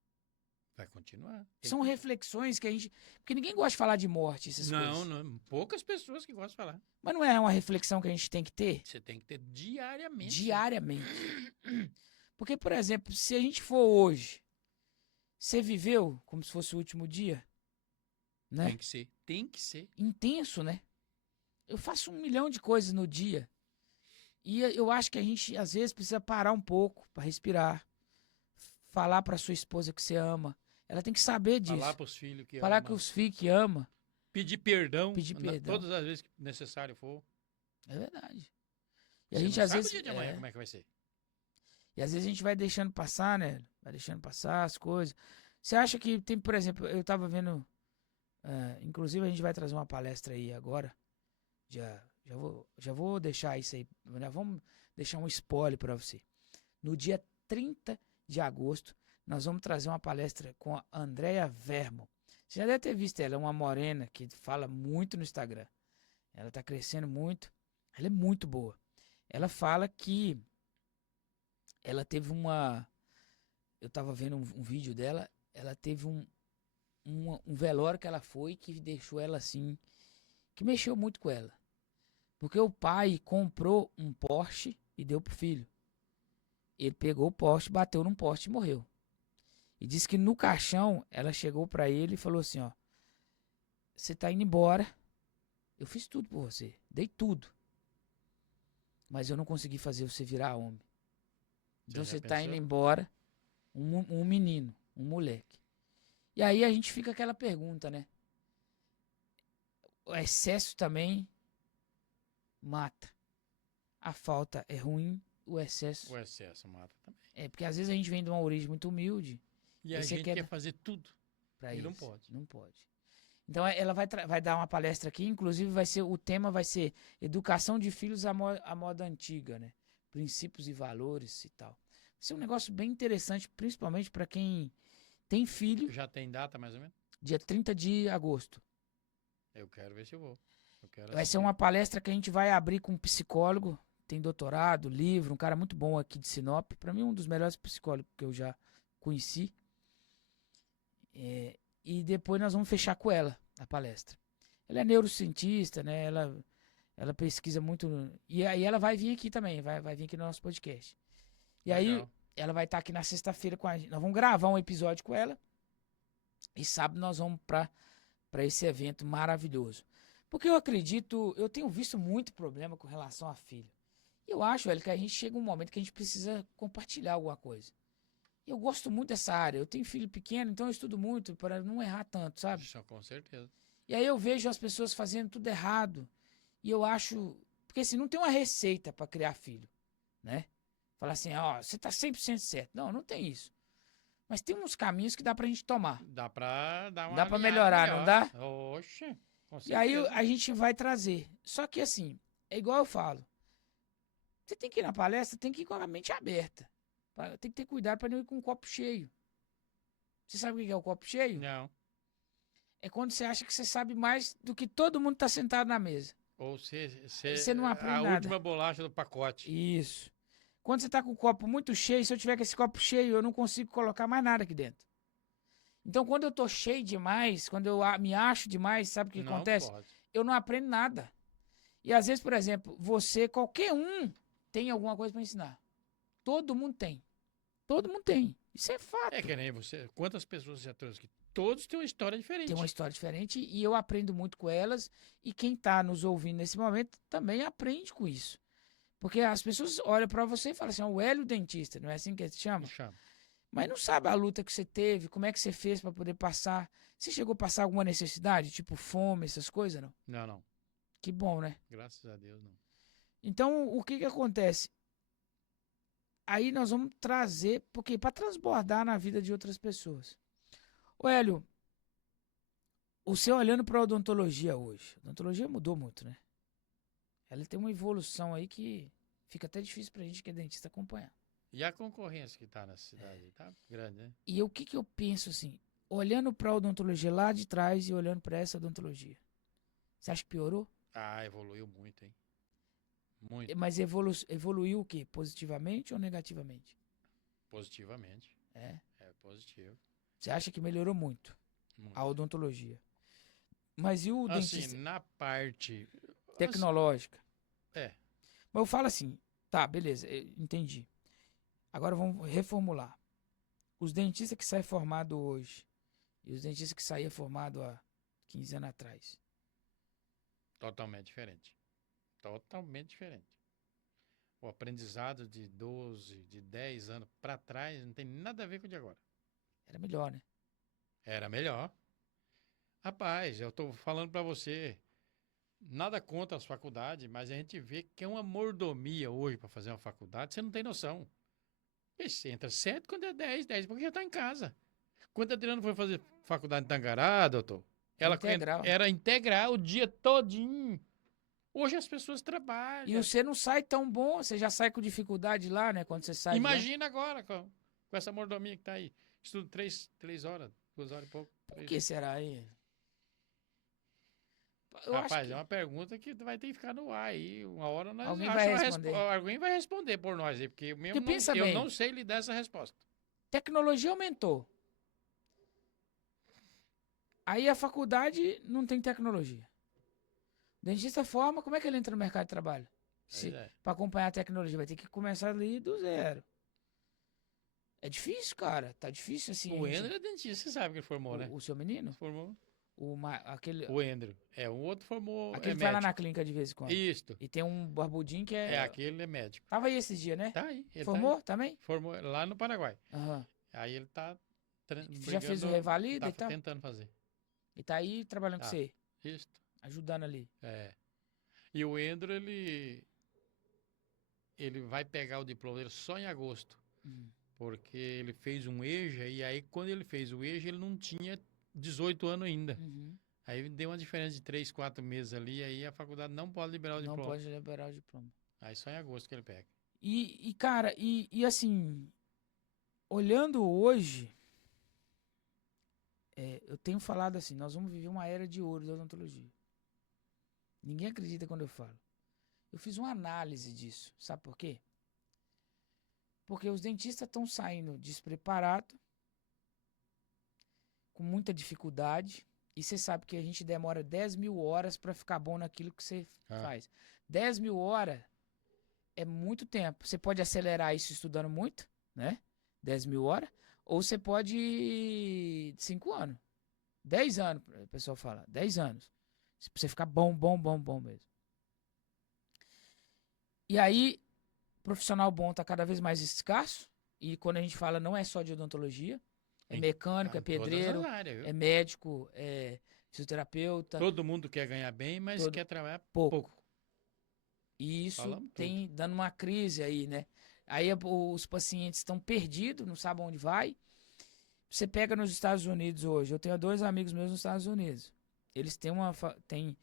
Vai continuar. São reflexões que a gente. Porque ninguém gosta de falar de morte, essas Não, coisas. não, poucas pessoas que gostam de falar. Mas não é uma reflexão que a gente tem que ter Você tem que ter diariamente. diariamente. Porque, por exemplo, se a gente for hoje, você viveu como se fosse o último dia, né? Tem que ser. Tem que ser. Intenso, né? Eu faço 1 milhão de coisas no dia. E eu acho que a gente, às vezes, precisa parar um pouco para respirar. Falar para sua esposa que você ama. Ela tem que saber disso. Falar para os filhos que Falar ama. que os filhos que ama. Pedir perdão. Pedir perdão. Todas as vezes que necessário for. É verdade. E Você a gente, não às sabe vezes. o dia de amanhã como é que vai ser. E às vezes a gente vai deixando passar, né? Vai deixando passar as coisas. Você acha que tem, por exemplo, eu tava vendo. Inclusive a gente vai trazer uma palestra aí agora. Já vou deixar isso aí. Já vamos deixar um spoiler para você. No dia 30 de agosto, nós vamos trazer uma palestra com a Andrea Vermo. Você já deve ter visto ela, é uma morena que fala muito no Instagram. Ela tá crescendo muito. Ela é muito boa. Ela fala que ela teve uma. Eu tava vendo um vídeo dela. Ela teve um velório que ela foi que deixou ela assim. Que mexeu muito com ela. Porque o pai comprou um Porsche e deu pro filho. Ele pegou o Porsche, bateu num poste e morreu. E disse que no caixão ela chegou pra ele e falou assim: ó, você tá indo embora. Eu fiz tudo por você, dei tudo. Mas eu não consegui fazer você virar homem. Então você tá indo embora, um menino, um moleque. E aí a gente fica aquela pergunta, né? O excesso também mata. A falta é ruim, o excesso. O excesso mata também. É, porque às vezes a gente vem de uma origem muito humilde. E a gente quer fazer tudo. Pra E isso. não pode. Não pode. Então ela vai dar uma palestra aqui, inclusive o tema vai ser educação de filhos à moda antiga, né? Princípios e valores e tal. Vai ser um negócio bem interessante, principalmente para quem tem filho. Já tem data mais ou menos? Dia 30 de agosto. Eu quero ver se eu vou. Vai ser uma palestra que a gente vai abrir com um psicólogo, tem doutorado, livro, um cara muito bom aqui de Sinop. Para mim, um dos melhores psicólogos que eu já conheci. E depois nós vamos fechar com ela a palestra. Ela é neurocientista, né? Ela Ela pesquisa muito. E aí ela vai vir aqui também, vai vir aqui no nosso podcast. E aí Legal. ela vai estar aqui na sexta-feira com a gente. Nós vamos gravar um episódio com ela. E sábado nós vamos para esse evento maravilhoso. Porque eu acredito, eu tenho visto muito problema com relação a filho. E eu acho, velho, que a gente chega um momento que a gente precisa compartilhar alguma coisa. E eu gosto muito dessa área. Eu tenho filho pequeno, então eu estudo muito para não errar tanto, sabe? Isso, com certeza. E aí eu vejo as pessoas fazendo tudo errado. E eu acho. Porque assim, não tem uma receita para criar filho, né? Falar assim, ó, você tá 100% certo. Não, não tem isso. Mas tem uns caminhos que dá pra gente tomar. Dá pra dar uma Dá pra alinhada melhorar, não dá? melhor. Oxe, com E aí certeza. a gente vai trazer. Só que assim, é igual eu falo. Você tem que ir na palestra, tem que ir com a mente aberta. Tem que ter cuidado para não ir com o copo cheio. Você sabe o que é o copo cheio? Não. É quando você acha que você sabe mais do que todo mundo tá sentado na mesa. Ou Você não aprende a nada. última bolacha do pacote. Isso. Quando você tá com o copo muito cheio, se eu tiver com esse copo cheio, eu não consigo colocar mais nada aqui dentro. Então, quando eu tô cheio demais, quando eu me acho demais, sabe o que Não acontece? pode. Eu não aprendo nada. E às vezes, por exemplo, você, qualquer um, tem alguma coisa para ensinar. Todo mundo tem. Todo mundo tem. Isso é fato. É que nem você. Quantas pessoas você já trouxe aqui? Todos têm uma história diferente. Tem uma história diferente e eu aprendo muito com elas. E quem tá nos ouvindo nesse momento também aprende com isso. Porque as pessoas olham para você e falam assim, o Hélio dentista, não é assim que se chama? Chama. Mas não sabe a luta que você teve, como é que você fez para poder passar. Você chegou a passar alguma necessidade, tipo fome, essas coisas, não? Não, não. Que bom, né? Graças a Deus, não. Então, o que que acontece? Aí nós vamos trazer, porque para transbordar na vida de outras pessoas. Ô Hélio, você olhando para a odontologia hoje, a odontologia mudou muito, né? Ela tem uma evolução aí que fica até difícil pra gente que é dentista acompanhar. E a concorrência que tá nessa cidade? Tá grande, né? E o que que eu penso assim, olhando para a odontologia lá de trás e olhando para essa odontologia. Você acha que piorou? Ah, evoluiu muito, hein? Muito. Mas evoluiu o quê? Positivamente ou negativamente? Positivamente. É. É positivo. Você acha que melhorou muito Muito. a odontologia? Mas e o Assim, dentista na parte. tecnológica? É. Mas eu falo assim, tá, beleza, entendi. Agora vamos reformular. Os dentistas que saem formados hoje e os dentistas que saíam formados há 15 anos atrás. Totalmente diferente. Totalmente diferente. O aprendizado de 12, de 10 anos pra trás não tem nada a ver com o de agora. Era melhor, né? Era melhor. Rapaz, eu tô falando pra você, nada contra as faculdades, mas a gente vê que é uma mordomia hoje pra fazer uma faculdade, você não tem noção. Você entra 7, quando é 10, porque já tá em casa. Quando a Adriana foi fazer faculdade em Tangará, doutor, ela Integral. era integral o dia todinho. Hoje as pessoas E trabalham. você não sai tão bom, você já sai com dificuldade lá, né? Quando você sai de lá. Imagina agora com essa mordomia que tá aí. Estudo 3 horas, 2 horas e pouco. Por 3 que horas. será aí? Eu Rapaz, acho que é uma pergunta que vai ter que ficar no ar aí. Uma hora nós Alguém achamos vai a responder. alguém vai responder por nós aí, porque eu mesmo Porque pensa eu bem. não sei lhe dar essa resposta. Tecnologia aumentou. Aí a faculdade não tem tecnologia. O dentista forma, como é que ele entra no mercado de trabalho? Pois é. Para acompanhar a tecnologia, vai ter que começar ali do zero. É difícil, cara. Tá difícil assim. O Endro é dentista, você sabe que ele formou, né? O seu menino? Formou. Aquele O Endro. É, o outro formou. aquele É vai lá na médico. clínica de vez em quando. Isto. E tem um barbudinho que É, é. aquele é médico. Tava aí esses dias, né? Tá aí. Ele Formou Tá também? aí. Formou lá no Paraguai. Aham. Aí ele tá. Já fez o revalida e tal? tentando fazer. E tá aí trabalhando com Tá. você, Isto. ajudando ali. É. E o Endro, ele vai pegar o diploma dele só em agosto. Hum. Porque ele fez um EJA e aí quando ele fez o EJA ele não tinha 18 anos ainda. Uhum. Aí deu uma diferença de 3, 4 meses ali, aí a faculdade não pode liberar o Não diploma. pode liberar o diploma. Aí só em agosto que ele pega. Cara, assim, olhando hoje, eu tenho falado assim, nós vamos viver uma era de ouro da odontologia. Ninguém acredita quando eu falo. Eu fiz uma análise disso, sabe por quê? Porque os dentistas estão saindo despreparados, com muita dificuldade, E você sabe que a gente demora 10 mil horas para ficar bom naquilo que você Ah. faz. 10 mil horas é muito tempo. Você pode acelerar isso estudando muito, né? 10 mil horas. Ou você pode 5 anos. 10 anos, o pessoal fala. 10 anos. Pra você ficar bom, bom, bom, bom mesmo. E aí, profissional bom tá cada vez mais escasso. E quando a gente fala, não é só de odontologia. É Em- mecânico, é em todas as pedreiro, áreas, viu? é médico, é fisioterapeuta. Todo mundo quer ganhar bem, mas Todo- quer trabalhar pouco. pouco. E isso Falamos tudo. tem dando uma crise aí, né? Aí os pacientes estão perdidos, não sabem onde vai. Você pega nos Estados Unidos hoje. Eu tenho 2 amigos meus nos Estados Unidos. Eles têm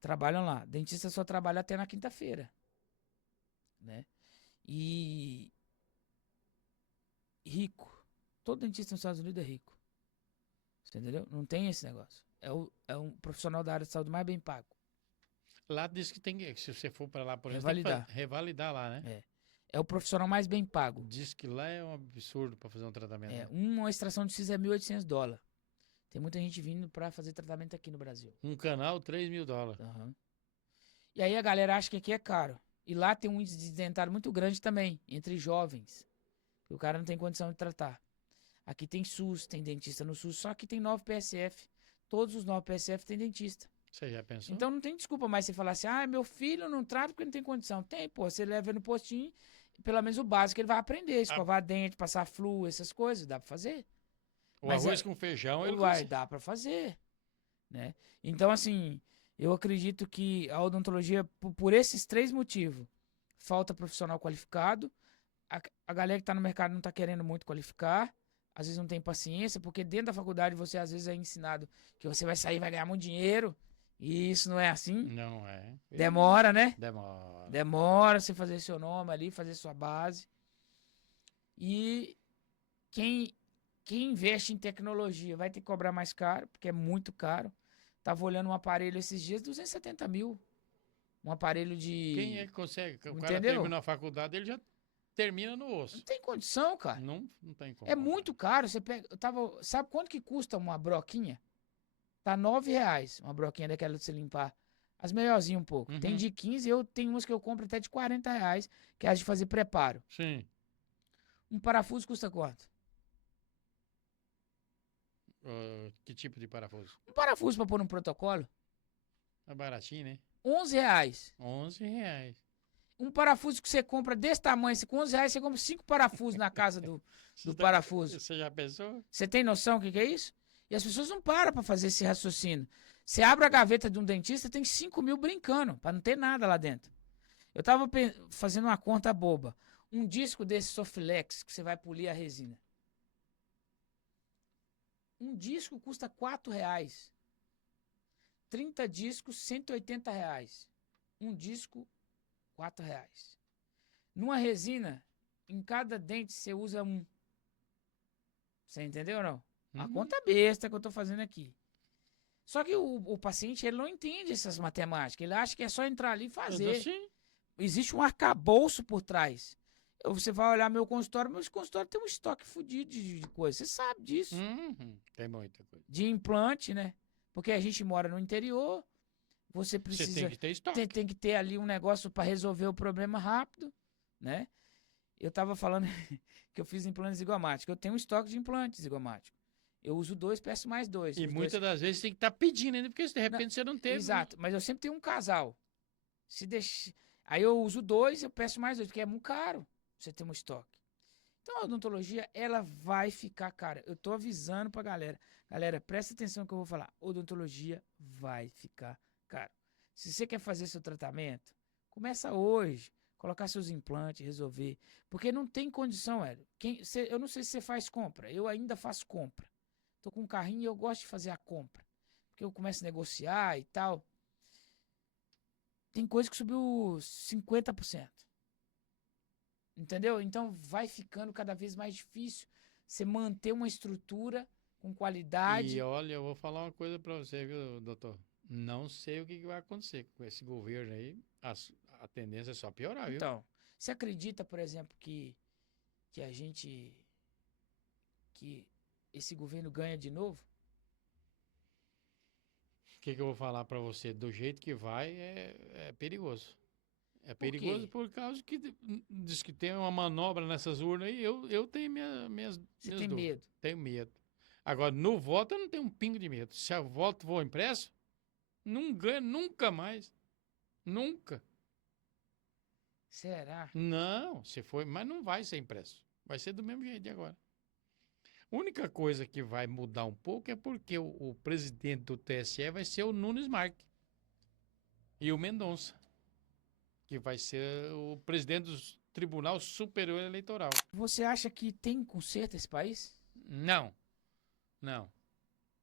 trabalham lá. Dentista só trabalha até na quinta-feira, né? E rico. Todo dentista nos Estados Unidos é rico. Você entendeu? Não tem esse negócio. É um profissional da área de saúde mais bem pago. Lá diz que tem que, se você for para lá, por exemplo, tem que Revalidar. revalidar lá, né? É o profissional mais bem pago. Diz que lá é um absurdo para fazer um tratamento. Né? Uma extração de siso é $1.800. Tem muita gente vindo pra fazer tratamento aqui no Brasil. Um canal, $3.000. Aham. E aí a galera acha que aqui é caro. E lá tem um índice de dentário muito grande também, entre jovens. Que o cara não tem condição de tratar. Aqui tem SUS, tem dentista no SUS, só que tem 9 PSF. Todos os 9 PSF tem dentista. Você já pensou? Então não tem desculpa mais você falar assim, meu filho não trata porque não tem condição. Tem, pô, você leva ele no postinho, pelo menos o básico ele vai aprender, escovar dente, passar flu, essas coisas, dá pra fazer. o mas arroz com feijão, ele Vai, consegue. dá pra fazer, né? Então, assim, eu acredito que a odontologia, por esses 3 motivos, falta profissional qualificado, a galera que tá no mercado não tá querendo muito qualificar, às vezes não tem paciência, porque dentro da faculdade você às vezes é ensinado que você vai sair e vai ganhar muito dinheiro, e isso não é assim. Não é. Demora, né? Demora. Demora você fazer seu nome ali, fazer sua base. E quem investe em tecnologia vai ter que cobrar mais caro, porque é muito caro. Tava olhando um aparelho esses dias, 270 mil. Um aparelho de... Quem é que consegue? O cara Entendeu? termina a faculdade, ele já termina no Não osso. tem condição, cara. Não tem como. É muito caro. Você pega... Sabe quanto que custa uma broquinha? Tá R$ 9 uma broquinha daquela de você limpar. As melhorzinhas um pouco. Uhum. Tem de 15, eu tenho umas que eu compro até de R$ 40, que é as de fazer preparo. Sim. Um parafuso custa quanto? Que tipo de parafuso? Um parafuso pra pôr num protocolo? É baratinho, né? R$ 11. R$ 11. Um parafuso que você compra desse tamanho, com R$ 11 você compra 5 parafusos na casa do parafuso. Você já pensou? Você tem noção do que é isso? E as pessoas não param pra fazer esse raciocínio. Você abre a gaveta de um dentista, tem 5 mil brincando, pra não ter nada lá dentro. Eu tava fazendo uma conta boba. Um disco desse Soflex, que você vai polir a resina. Um disco custa R$ 4. 30 discos, R$ 180. Um disco, R$ 4. Numa resina, em cada dente você usa um. Você entendeu ou não? A Uhum. conta besta que eu tô fazendo aqui. Só que o paciente, ele não entende essas matemáticas. Ele acha que é só entrar ali e fazer. Sim. Existe um arcabouço por trás. Você vai olhar meu consultório tem um estoque fodido de coisa. Você sabe disso. Tem muita coisa. De implante, né? Porque a gente mora no interior. Você precisa... Você tem que ter estoque. Tem que ter ali um negócio para resolver o problema rápido, né? Eu tava falando que eu fiz implantes zigomáticos. Eu tenho um estoque de implantes zigomáticos. Eu uso 2, peço mais 2. E muitas das vezes tem que estar pedindo ainda, porque de repente você não teve. Exato, mas eu sempre tenho um casal. Se deixa... Aí eu uso 2, eu peço mais 2, porque é muito caro você ter um estoque. Então a odontologia, ela vai ficar cara. Eu tô avisando pra galera. Galera, presta atenção no que eu vou falar. Odontologia vai ficar caro. Se você quer fazer seu tratamento, começa hoje. Colocar seus implantes, resolver. Porque não tem condição, velho. Eu não sei se você faz compra. Eu ainda faço compra. Tô com um carrinho e eu gosto de fazer a compra. Porque eu começo a negociar e tal. Tem coisa que subiu 50%. Entendeu? Então vai ficando cada vez mais difícil você manter uma estrutura com qualidade. E olha, eu vou falar uma coisa pra você, viu, doutor? Não sei o que vai acontecer com esse governo aí. A tendência é só piorar, viu? Então, você acredita, por exemplo, que a gente... que esse governo ganha de novo? que eu vou falar para você? Do jeito que vai, é perigoso. É Por perigoso quê? por causa que diz que tem uma manobra nessas urnas aí. Eu tenho Você minhas tem dúvidas. medo? Tenho medo. Agora, no voto eu não tenho um pingo de medo. Se a voto for impresso, não ganha nunca mais. Nunca. Será? Não, se foi, mas não vai ser impresso. Vai ser do mesmo jeito de agora. A única coisa que vai mudar um pouco é porque o presidente do TSE vai ser o Nunes Marques e o Mendonça, que vai ser o presidente do Tribunal Superior Eleitoral. Você acha que tem conserto esse país? Não, não.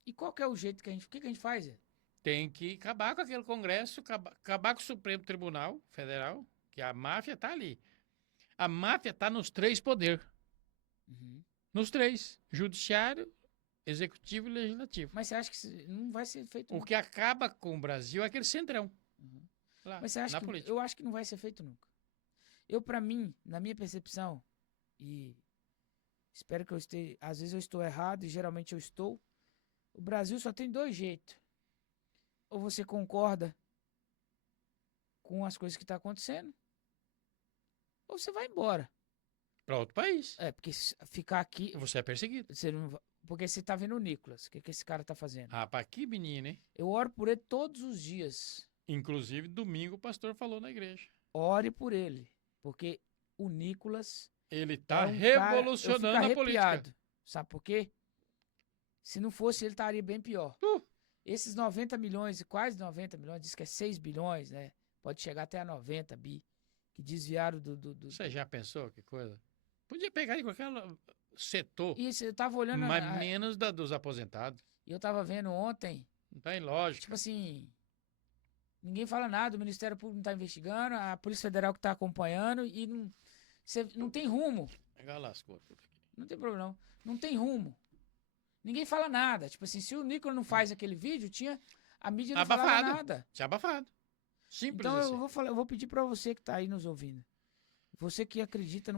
E qual que é o jeito que a gente... O que que a gente faz? Zé? Tem que acabar com aquele Congresso, acabar com o Supremo Tribunal Federal, que a máfia tá ali. A máfia tá nos três poderes. Uhum. Nos três. Judiciário, Executivo e Legislativo. Mas você acha que não vai ser feito O nunca? que acaba com o Brasil é aquele centrão. Uhum. Lá, Mas você acha na que... política. Eu acho que não vai ser feito nunca. Eu, pra mim, na minha percepção, e espero que eu esteja... Às vezes eu estou errado, e geralmente eu estou. O Brasil só tem dois jeitos. Ou você concorda com as coisas que estão acontecendo, ou você vai embora. Para outro país. É, porque ficar aqui... Você é perseguido. Você não... Porque você tá vendo o Nicolas. O que que esse cara tá fazendo? Rapaz, que menino, hein? Eu oro por ele todos os dias. Inclusive, domingo o pastor falou na igreja. Ore por ele. Porque o Nicolas Ele é tá um revolucionando cara... a Eu fico política. arrepiado. Sabe por quê? Se não fosse, ele estaria bem pior. Esses 90 milhões, quase 90 milhões, diz que é 6 bilhões, né? Pode chegar até a 90 bi, que desviaram Você já pensou que coisa? Podia pegar de qualquer setor, Isso, eu tava olhando... mas menos dos aposentados. E eu tava vendo ontem, Não tem lógica. tipo assim... Ninguém fala nada, o Ministério Público não tá investigando, a Polícia Federal que tá acompanhando e não... não tem rumo. Pegar lascou tudo aqui. Não tem problema, não. Não tem rumo. Ninguém fala nada. Tipo assim, se o Nicolas não faz aquele vídeo, a mídia não falava Abafado. nada. Se abafado. Simples Então assim. eu vou pedir pra você que tá aí nos ouvindo. Você que acredita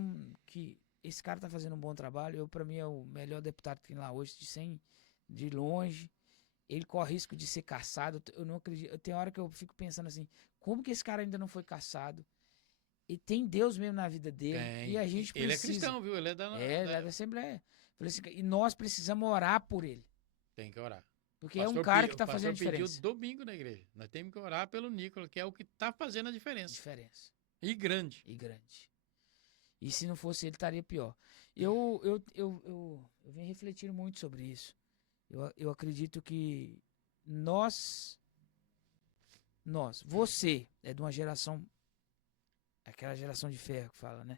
que esse cara tá fazendo um bom trabalho, pra mim é o melhor deputado que tem lá hoje, de longe. Ele corre risco de ser caçado. Eu não acredito. Tem hora que eu fico pensando assim, como que esse cara ainda não foi caçado? E tem Deus mesmo na vida dele. Tem. E a gente precisa. Ele é cristão, viu? Ele é da... Ele é da Assembleia. Falei assim, e nós precisamos orar por ele. Tem que orar. Porque é um cara que tá fazendo a O pastor diferença. pediu domingo na igreja. Nós temos que orar pelo Nicolas, que é o que tá fazendo a diferença. Diferença. E grande. E grande. E se não fosse ele, estaria pior. Eu venho refletindo muito sobre isso. Eu acredito que você é de uma geração, aquela geração de ferro que fala, né?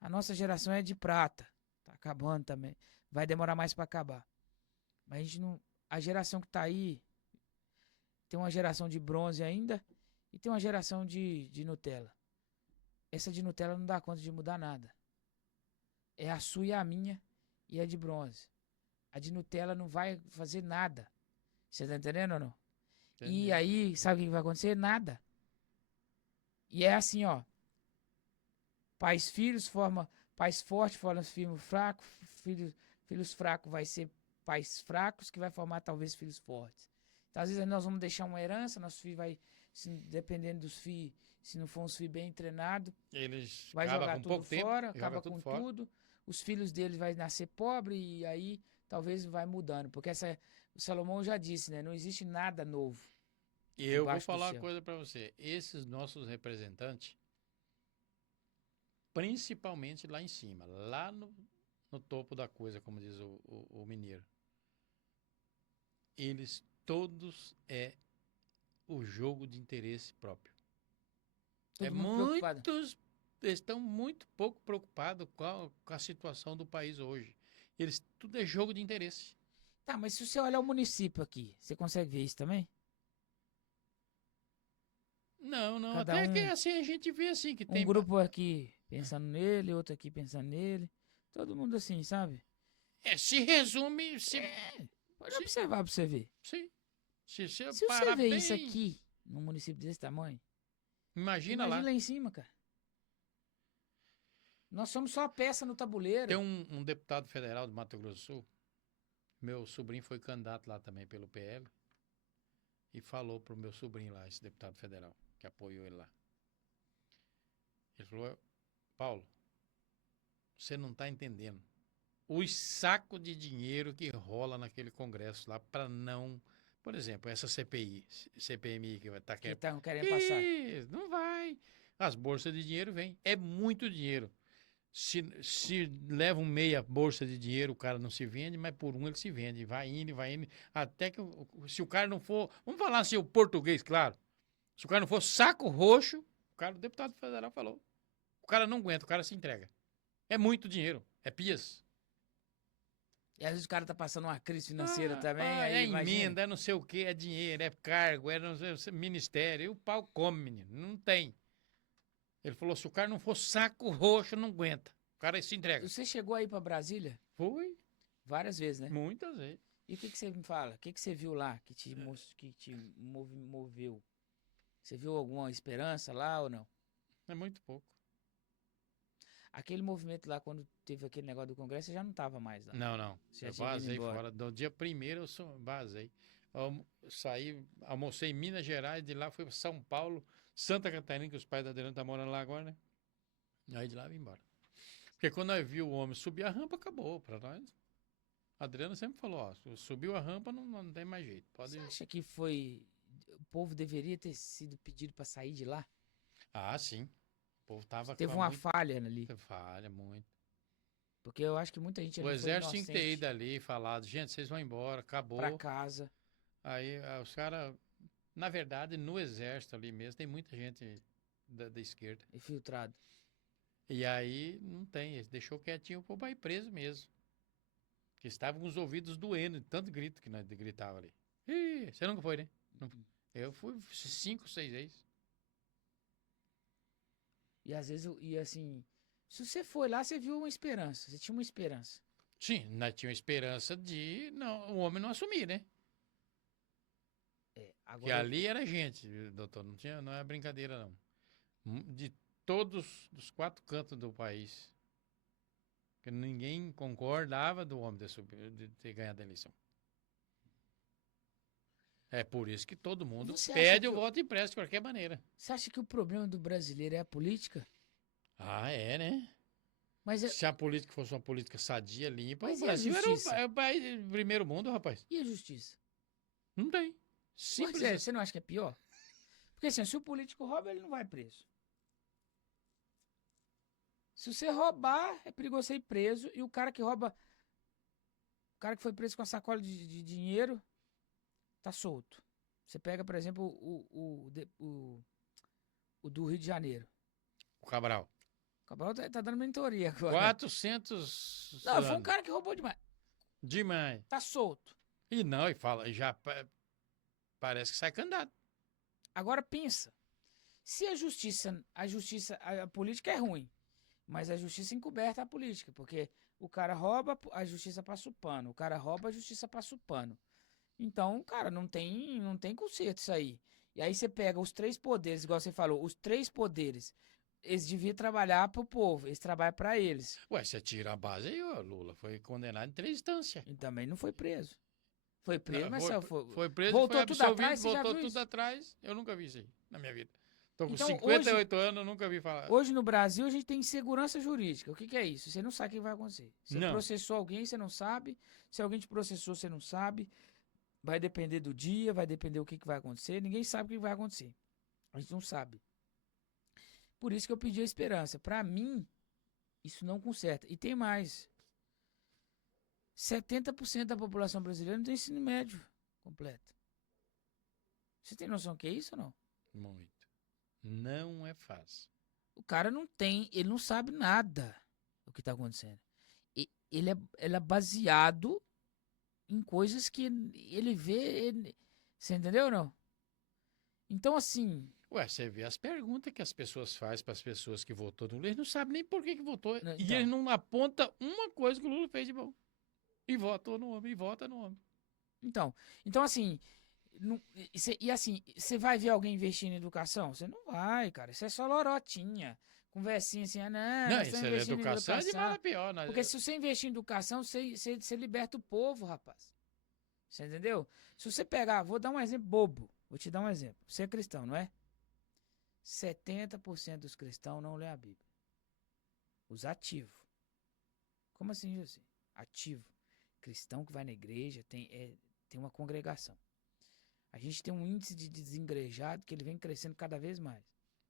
A nossa geração é de prata. Tá acabando também. Vai demorar mais pra acabar. Mas a gente não... A geração que tá aí, tem uma geração de bronze ainda e tem uma geração de Nutella. Essa de Nutella não dá conta de mudar nada. É a sua e a minha e a de bronze. A de Nutella não vai fazer nada. Você tá entendendo ou não? Entendi. E aí, sabe o que vai acontecer? Nada. E é assim, ó. Pais fortes formam filhos fracos. Filhos fracos vai ser pais fracos que vai formar talvez filhos fortes. Então, às vezes nós vamos deixar uma herança, nosso filho vai, dependendo dos filhos, se não for uns filhos bem treinados, Eles vai acabam jogar com tudo pouco tempo, fora, joga acaba tudo com fora. tudo. Os filhos deles vai nascer pobre e aí talvez vai mudando. Porque o Salomão já disse, né? Não existe nada novo. E eu vou Debaixo do falar uma céu. coisa para você. Esses nossos representantes, principalmente lá em cima, lá no topo da coisa, como diz o mineiro, eles todos é o jogo de interesse próprio. Todo mundo preocupado. Muitos estão muito pouco preocupados com a situação do país hoje. Eles tudo é jogo de interesse. Tá, mas se você olhar o município aqui, você consegue ver isso também? Não, Cada até um- que assim a gente vê assim que Um tem grupo aqui pensando nele, outro aqui pensando nele. Todo mundo assim, sabe? se resume, Pode observar pra você ver. sim. Se você Se você parar vê bem, isso aqui, num município desse tamanho, imagina imagina lá. lá em cima, cara. Nós somos só a peça no tabuleiro. Tem um deputado federal do Mato Grosso do Sul. Meu sobrinho foi candidato lá também pelo PL. e falou pro meu sobrinho lá, esse deputado federal, que apoiou ele lá. Ele falou, Paulo, você não está entendendo. Os sacos de dinheiro que rola naquele congresso lá para não... Por exemplo, essa CPMI que vai estar Que estão querendo passar. Não vai. As bolsas de dinheiro vêm. É muito dinheiro. Se levam meia bolsa de dinheiro, o cara não se vende, mas por um ele se vende. Vai indo, até que se o cara não for... Vamos falar assim, o português, claro. Se o cara não for saco roxo, o deputado federal falou. O cara não aguenta, o cara se entrega. É muito dinheiro. É pias. E às vezes o cara tá passando uma crise financeira também, aí é imagina. emenda, é não sei o que, é dinheiro, é cargo, é não sei, ministério. E o pau come, menino. Não tem. Ele falou, se o cara não for saco roxo, não aguenta. O cara se entrega. Você chegou aí pra Brasília? Foi. Várias vezes, né? Muitas vezes. E o que você me fala? O que você viu lá que te moveu? Você viu alguma esperança lá ou não? É muito pouco. Aquele movimento lá, quando teve aquele negócio do Congresso, você já não tava mais lá. Não. Você Eu já tinha ido vazei embora. fora. Do dia primeiro eu vazei. Eu saí, almocei em Minas Gerais, de lá fui para São Paulo, Santa Catarina, que os pais da Adriana estão morando lá agora, né? Aí de lá vim embora. Porque quando nós viu o homem subir a rampa, acabou para nós. A Adriana sempre falou, ó, subiu a rampa, não tem mais jeito. Você acha que foi... O povo deveria ter sido pedido pra sair de lá? Ah, sim. O povo tava Teve com uma muito... falha ali. Falha muito. Porque eu acho que muita gente O ali foi exército tinha que ter inocente ido ali e falado, gente, vocês vão embora, acabou. pra casa. Aí os caras, na verdade, no exército ali mesmo, tem muita gente da esquerda. Infiltrado. E aí não tem, eles deixou quietinho, o povo vai preso mesmo. Que estavam com os ouvidos doendo, de tanto grito que nós gritava ali. Ih, você nunca foi, né? Eu fui 5, 6 vezes. E às vezes, e assim, se você foi lá, você viu uma esperança. Você tinha uma esperança. Sim, nós tínhamos esperança de o homem não assumir, né? É, Que agora, ali era gente, doutor, não é brincadeira não. De todos os 4 cantos do país. Que ninguém concordava do homem de ter ganhado a eleição. É por isso que todo mundo Você acha pede que o voto impresso de qualquer maneira. você acha que o problema do brasileiro é a política? Ah, é, né? Mas Se a política fosse uma política sadia, limpa, Mas o e a Brasil era justiça? o país do primeiro mundo, rapaz. e a justiça? Não tem. Pois Simples é, assim. você não acha que é pior? Porque assim, se o político rouba, ele não vai preso. Se você roubar, é perigoso você ir preso. E o cara que rouba. O cara que foi preso com a sacola de dinheiro tá solto. Você pega, por exemplo, o do Rio de Janeiro. O Cabral. O Cabral tá dando mentoria agora. 400 Não, foi um anos. cara que roubou demais. Demais. Tá solto. E não, e fala, parece que sai candidato. Agora pensa. Se a política é ruim, mas a justiça encoberta a política, porque o cara rouba, a justiça passa o pano. O cara rouba, a justiça passa o pano. Então, cara, não tem conserto isso aí. E aí você pega os 3 poderes, igual você falou, os 3 poderes, eles deviam trabalhar pro povo, eles trabalham pra eles. Ué, você tira a base aí, o Lula foi condenado em 3 instâncias. E também não foi preso. Foi preso, mas Foi preso, voltou foi tudo absolvido, atrás, você já voltou viu tudo isso? atrás. Eu nunca vi isso aí na minha vida. Tô com Então, 58 anos, eu nunca vi falar. Hoje no Brasil a gente tem insegurança jurídica. O que que é isso? Você não sabe o que vai acontecer. Você Não. processou alguém, você não sabe. Se alguém te processou, você não sabe. Vai depender do dia, vai depender o que que vai acontecer. Ninguém sabe o que vai acontecer. A gente não sabe. Por isso que eu pedi a esperança. Pra mim, isso não conserta. E tem mais. 70% da população brasileira não tem ensino médio completo. Você tem noção do que é isso ou não? Muito. Não é fácil. O cara não tem, ele não sabe nada do que tá acontecendo. Ele é baseado em coisas que ele vê. Você entendeu ou não? Então, assim. Ué, você vê as perguntas que as pessoas fazem para as pessoas que votou no Lula, eles não sabem nem por que votou. Então. E eles não apontam uma coisa que o Lula fez de bom. E votou no homem, e vota no homem. Então assim. E assim, você vai ver alguém investindo em educação? Você não vai, cara. Isso é só lorotinha. Conversinha assim, Não, nós isso estamos é investindo em educação, é de mal a educação. pior. Né? Porque se você investir em educação, você liberta o povo, rapaz. Você entendeu? Se você pegar, vou dar um exemplo bobo. Vou te dar um exemplo. Você é cristão, não é? 70% dos cristãos não lê a Bíblia. Os ativos. Como assim, José? Ativo. Cristão que vai na igreja, tem uma congregação. A gente tem um índice de desengrejado que ele vem crescendo cada vez mais.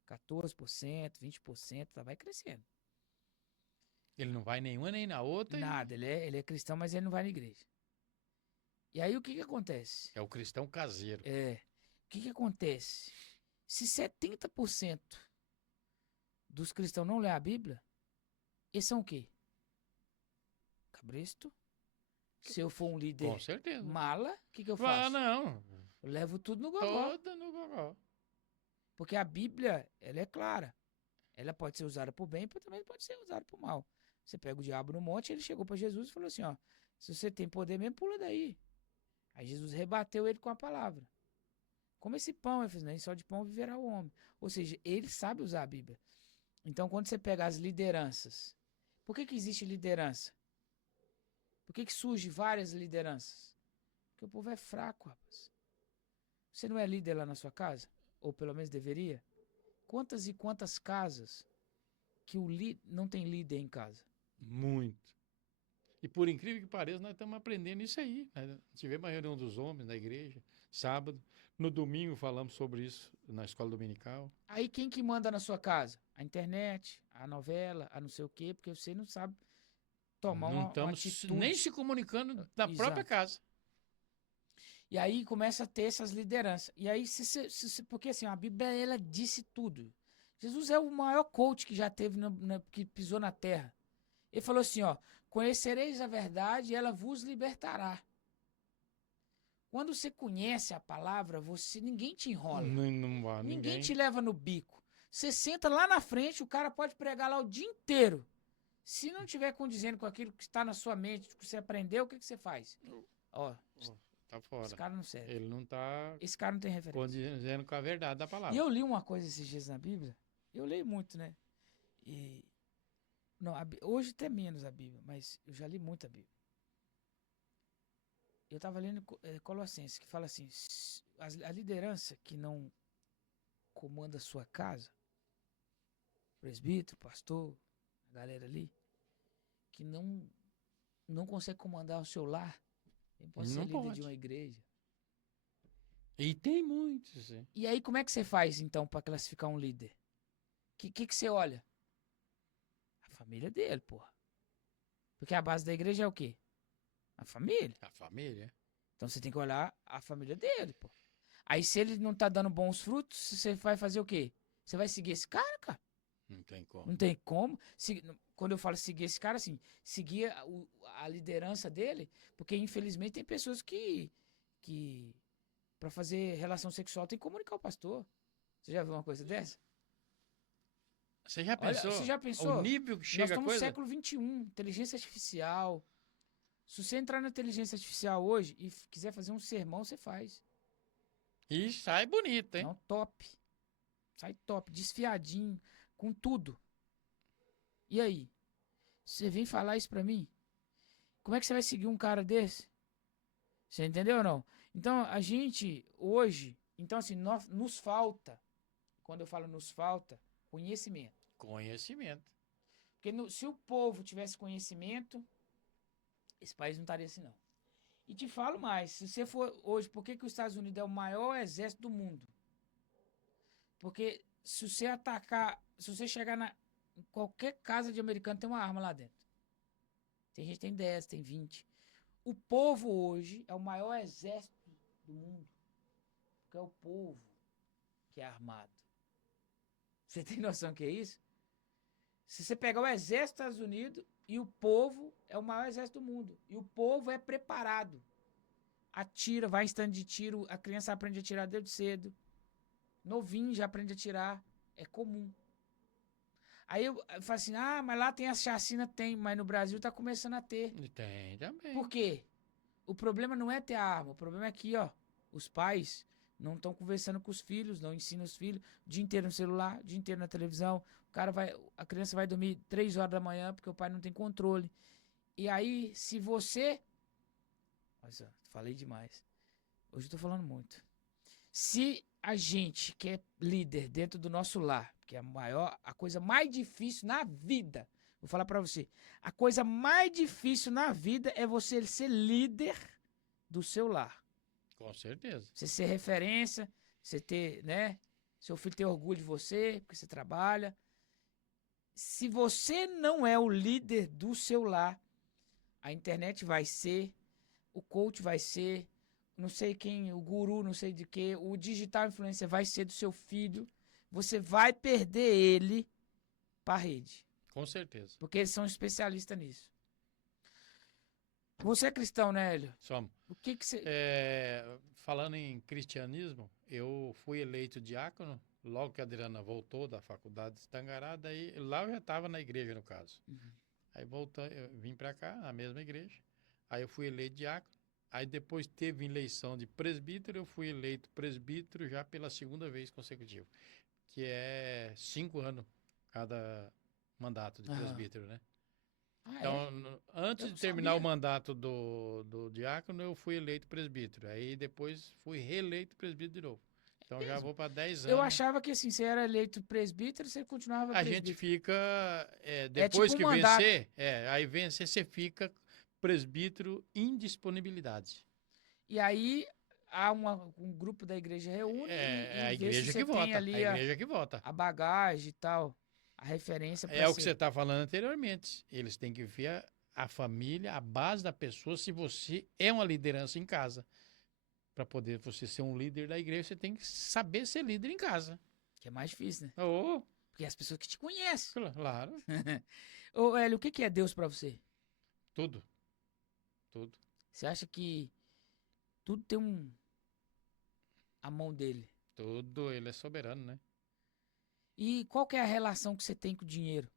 14%, 20%, tá, vai crescendo. Ele não vai nenhuma nem na outra. Nada, ele é cristão, mas ele não vai na igreja. E aí o que acontece? É o cristão caseiro. O que acontece? Se 70% dos cristãos não lê a Bíblia, eles são o quê? Cabresto? Se eu for um líder Com certeza. mala, o que eu Ah, faço? não. Eu levo tudo no gogó. Toda no gogó. Porque a Bíblia, ela é clara. Ela pode ser usada por bem, mas também pode ser usada por mal. Você pega o diabo no monte, ele chegou para Jesus e falou assim, ó, se você tem poder mesmo, pula daí. Aí Jesus rebateu ele com a palavra. Como esse pão, ele falou, nem só de pão viverá o homem. Ou seja, ele sabe usar a Bíblia. Então, quando você pega as lideranças, por que existe liderança? Por que surge várias lideranças? Porque o povo é fraco, rapaz. Você não é líder lá na sua casa? Ou pelo menos deveria? Quantas e quantas casas que não tem líder em casa? Muito. E por incrível que pareça, nós estamos aprendendo isso aí. Né? Tivemos a reunião dos homens na igreja, sábado. No domingo falamos sobre isso na escola dominical. Aí quem que manda na sua casa? A internet, a novela, a não sei o quê, porque você não sabe tomar Não uma estamos atitude. nem se comunicando na Exato. própria casa. E aí começa a ter essas lideranças. E aí, porque assim, a Bíblia, ela disse tudo. Jesus é o maior coach que já teve, que pisou na terra. Ele falou assim, ó, conhecereis a verdade e ela vos libertará. Quando você conhece a palavra, ninguém te enrola. Ninguém te leva no bico. Você senta lá na frente, o cara pode pregar lá o dia inteiro. Se não tiver condizendo com aquilo que está na sua mente, que você aprendeu, o que você faz? Ó, tá fora. Esse cara não serve. Ele não tá Esse cara não tem referência. condizendo com a verdade da palavra. E eu li uma coisa esses dias na Bíblia. Eu leio muito, né? E não, hoje até menos a Bíblia, mas eu já li muito a Bíblia. Eu estava lendo Colossenses, que fala assim, a liderança que não comanda a sua casa, presbítero, pastor, a galera ali, que não consegue comandar o seu lar, nem pode ser líder de uma igreja. E tem muitos. Hein? E aí como é que você faz, então, para classificar um líder? O que você olha? A família dele, porra. Porque a base da igreja é o quê? A família. A família. Então você tem que olhar a família dele, pô. Aí se ele não tá dando bons frutos, você vai fazer o quê? Você vai seguir esse cara, cara? Não tem como. Não tem como. Quando eu falo seguir esse cara, assim, seguir a liderança dele, porque infelizmente tem pessoas que para fazer relação sexual tem que comunicar o pastor. Você já viu uma coisa dessa? Você já pensou? Olha, você já pensou? O nível que chega Nós estamos a no coisa? século XXI, inteligência artificial. Se você entrar na inteligência artificial hoje e quiser fazer um sermão, você faz. E sai bonito, hein? Não, top. Sai top, desfiadinho, com tudo. E aí? Você vem falar isso pra mim? Como é que você vai seguir um cara desse? Você entendeu ou não? Então, a gente, hoje, então assim, nos falta, quando eu falo nos falta, conhecimento. Conhecimento. Porque se o povo tivesse conhecimento, esse país não estaria assim, não. E te falo mais, se você for hoje, por que os Estados Unidos é o maior exército do mundo? Porque se você atacar, se você chegar em qualquer casa de americano, tem uma arma lá dentro. Tem gente que tem 10, tem 20. O povo hoje é o maior exército do mundo. Porque é o povo que é armado. Você tem noção do que é isso? Se você pegar o exército dos Estados Unidos e o povo é o maior exército do mundo. E o povo é preparado. Atira, vai em stand de tiro, a criança aprende a atirar desde cedo. Novinho já aprende a atirar. É comum. Aí eu falo assim, mas lá tem a chacina, tem, mas no Brasil tá começando a ter. Tem também. Por quê? O problema não é ter a arma, o problema é que, ó, os pais não estão conversando com os filhos, não ensinam os filhos, o dia inteiro no celular, o dia inteiro na televisão. A criança vai dormir 3 horas da manhã porque o pai não tem controle. E aí, se você... Olha só, falei demais. Hoje eu tô falando muito. Se a gente que é líder dentro do nosso lar, que é a coisa mais difícil na vida, vou falar pra você, a coisa mais difícil na vida é você ser líder do seu lar. Com certeza. Você ser referência, você ter, né? Seu filho ter orgulho de você, porque você trabalha. Se você não é o líder do seu lar, a internet vai ser, o coach vai ser, não sei quem, o guru, não sei de quê, o digital influencer vai ser do seu filho. Você vai perder ele para a rede, Com certeza. porque eles são especialistas nisso. Você é cristão, né, Hélio? Somos. O que que você... Falando em cristianismo, eu fui eleito diácono logo que a Adriana voltou da faculdade de Tangará, daí lá eu já estava na igreja, no caso. Uhum. Aí eu vim para cá, na mesma igreja. Aí eu fui eleito diácono. Aí depois teve eleição de presbítero, eu fui eleito presbítero já pela segunda vez consecutiva, que é 5 anos cada mandato de Aham. presbítero, né? Ah, Então, é? antes Eu de não terminar o sabia. mandato do diácono, eu fui eleito presbítero. Aí depois fui reeleito presbítero de novo. Então já Mesmo? vou para 10 Eu anos. achava que assim, você era eleito presbítero, você continuava A gente presbítero. fica, É depois tipo um que mandato. vencer, aí vencer, você fica presbítero indisponibilidade. E aí um grupo da igreja reúne É e a vê se igreja você que tem vota, a ali igreja que vota. a bagagem e tal, a referência para É o que você ser. está falando anteriormente. Eles têm que ver a família, a base da pessoa, se você é uma liderança em casa. Para poder você ser um líder da igreja, você tem que saber ser líder em casa. Que é mais difícil, né? Oh, Porque é as pessoas que te conhecem. claro, Ô, Hélio, o que que é Deus para você? tudo, tudo. Você acha que tudo tem a mão dele? Tudo, ele é soberano, né? E qual que é a relação que você tem com o dinheiro?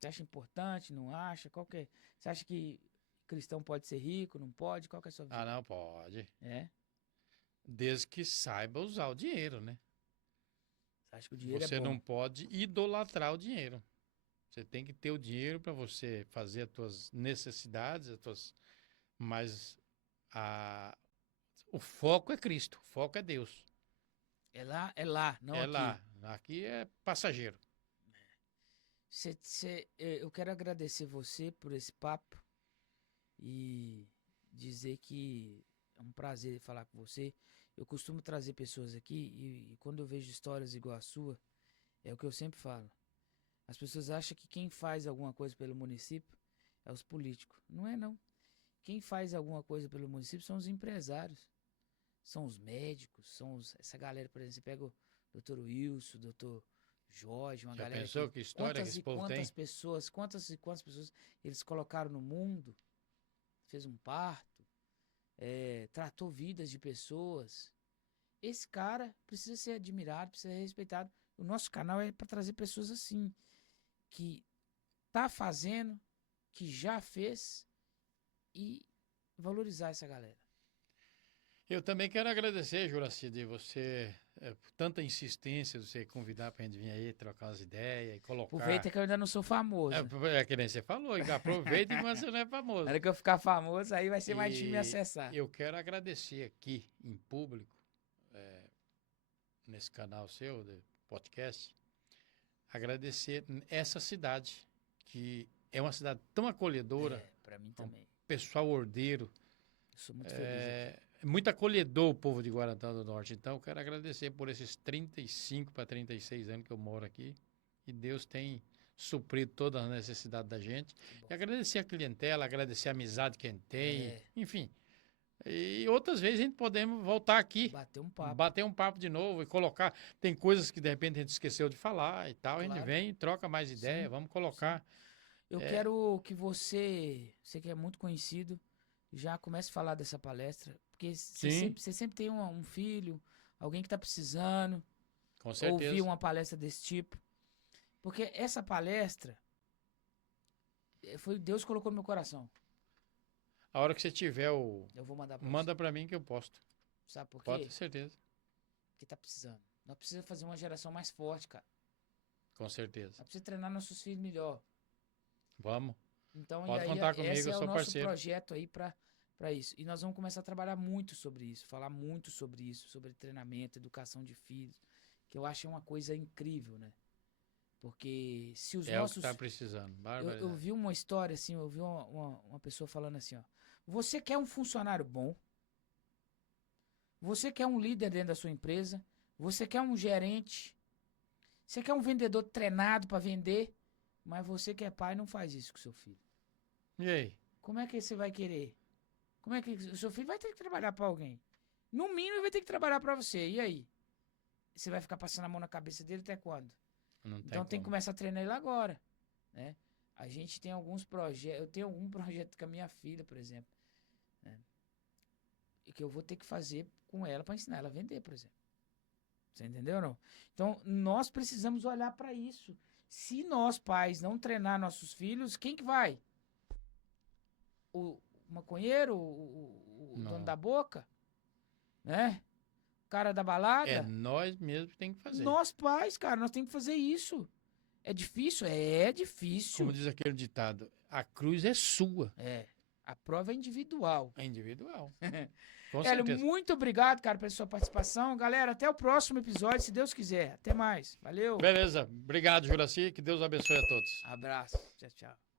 Você acha importante, não acha? Qual que é? Você acha que cristão pode ser rico, não pode? Qual que é a sua Ah, visão? não, pode. É? Desde que saiba usar o dinheiro, né? Você acha que o dinheiro é Você bom? não pode idolatrar o dinheiro. Você tem que ter o dinheiro para você fazer as tuas necessidades, mas a... o foco é Cristo, o foco é Deus. É lá, não É aqui. lá. Aqui é passageiro. Eu quero agradecer você por esse papo e dizer que é um prazer falar com você. Eu costumo trazer pessoas aqui e quando eu vejo histórias igual a sua, é o que eu sempre falo. As pessoas acham que quem faz alguma coisa pelo município é os políticos. Não é, não. Quem faz alguma coisa pelo município são os empresários, são os médicos, essa galera, por exemplo, você pega o Dr. Wilson, o Dr. Jorge, uma Já galera pensou que que história que quantas esse e povo quantas tem? pessoas, quantas e quantas pessoas eles colocaram no mundo, fez um parto, tratou vidas de pessoas. Esse cara precisa ser admirado, precisa ser respeitado. O nosso canal é para trazer pessoas assim, que tá fazendo, que já fez e valorizar essa galera. Eu também quero agradecer, Juraci, de você, por tanta insistência, de você convidar para a gente vir aí, trocar umas ideias e colocar. Aproveita que eu ainda não sou famoso. É que nem você falou, aproveita enquanto você não é Na famoso. hora que eu ficar famoso, aí vai ser mais difícil me E acessar. eu quero agradecer aqui, em público, nesse canal seu, de podcast, agradecer essa cidade, que é uma cidade tão acolhedora, Pra mim um também. pessoal ordeiro, Eu sou muito feliz aqui. é muito acolhedor o povo de Guarantã do Norte. Então, eu quero agradecer por esses 35 para 36 anos que eu moro aqui. E Deus tem suprido todas as necessidades da gente. E agradecer a clientela, agradecer a amizade que a gente tem. Enfim. E outras vezes a gente podemos voltar aqui, Bater um papo. bater um papo de novo e colocar. Tem coisas que de repente a gente esqueceu de falar e tal. A gente Claro. vem, troca mais ideia, Sim, vamos colocar. Eu quero que você que é muito conhecido, já comece a falar dessa palestra. Porque Sim, você sempre tem um filho, alguém que está precisando com ouvir certeza. uma palestra desse tipo. Porque essa palestra foi Deus que colocou no meu coração. A hora que você tiver Eu vou mandar pra manda você. para mim que eu posto. Sabe por Pode quê? ter certeza. Porque tá precisando. Nós precisamos fazer uma geração mais forte, cara. Com certeza. Nós precisamos treinar nossos filhos melhor. Vamos. Então, Pode e aí, contar comigo, esse eu é o sou nosso parceiro. projeto aí para para isso. E nós vamos começar a trabalhar muito sobre isso, falar muito sobre isso, sobre treinamento, educação de filhos, que eu acho uma coisa incrível, né? Porque se os É o que nossos... tá precisando. Eu Barbaridade. vi uma história assim, eu vi uma pessoa falando assim, ó. Você quer um funcionário bom? Você quer um líder dentro da sua empresa? Você quer um gerente? Você quer um vendedor treinado para vender? Mas você que é pai não faz isso com seu filho. E aí? Como é que você vai querer? Como é que o seu filho vai ter que trabalhar para alguém? No mínimo ele vai ter que trabalhar para você. E aí? Você vai ficar passando a mão na cabeça dele até quando? Não tem Então tem que como. começar a treinar ele agora, né? A gente tem alguns projetos, eu tenho algum projeto com a minha filha, por exemplo, né? E que eu vou ter que fazer com ela para ensinar ela a vender, por exemplo. Você entendeu ou não? Então nós precisamos olhar para isso. Se nós pais não treinar nossos filhos, quem que vai? O maconheiro, o dono Não. da boca, né? O cara da balada? É nós mesmos que tem que fazer. Nós pais, cara, nós temos que fazer isso. É difícil? É difícil. Como diz aquele ditado, a cruz é sua. É. A prova é individual. É individual. Com Hélio, certeza. muito obrigado, cara, pela sua participação. Galera, até o próximo episódio, se Deus quiser. Até mais. Valeu. Beleza. Obrigado, Juraci. Que Deus abençoe a todos. Abraço. Tchau, tchau.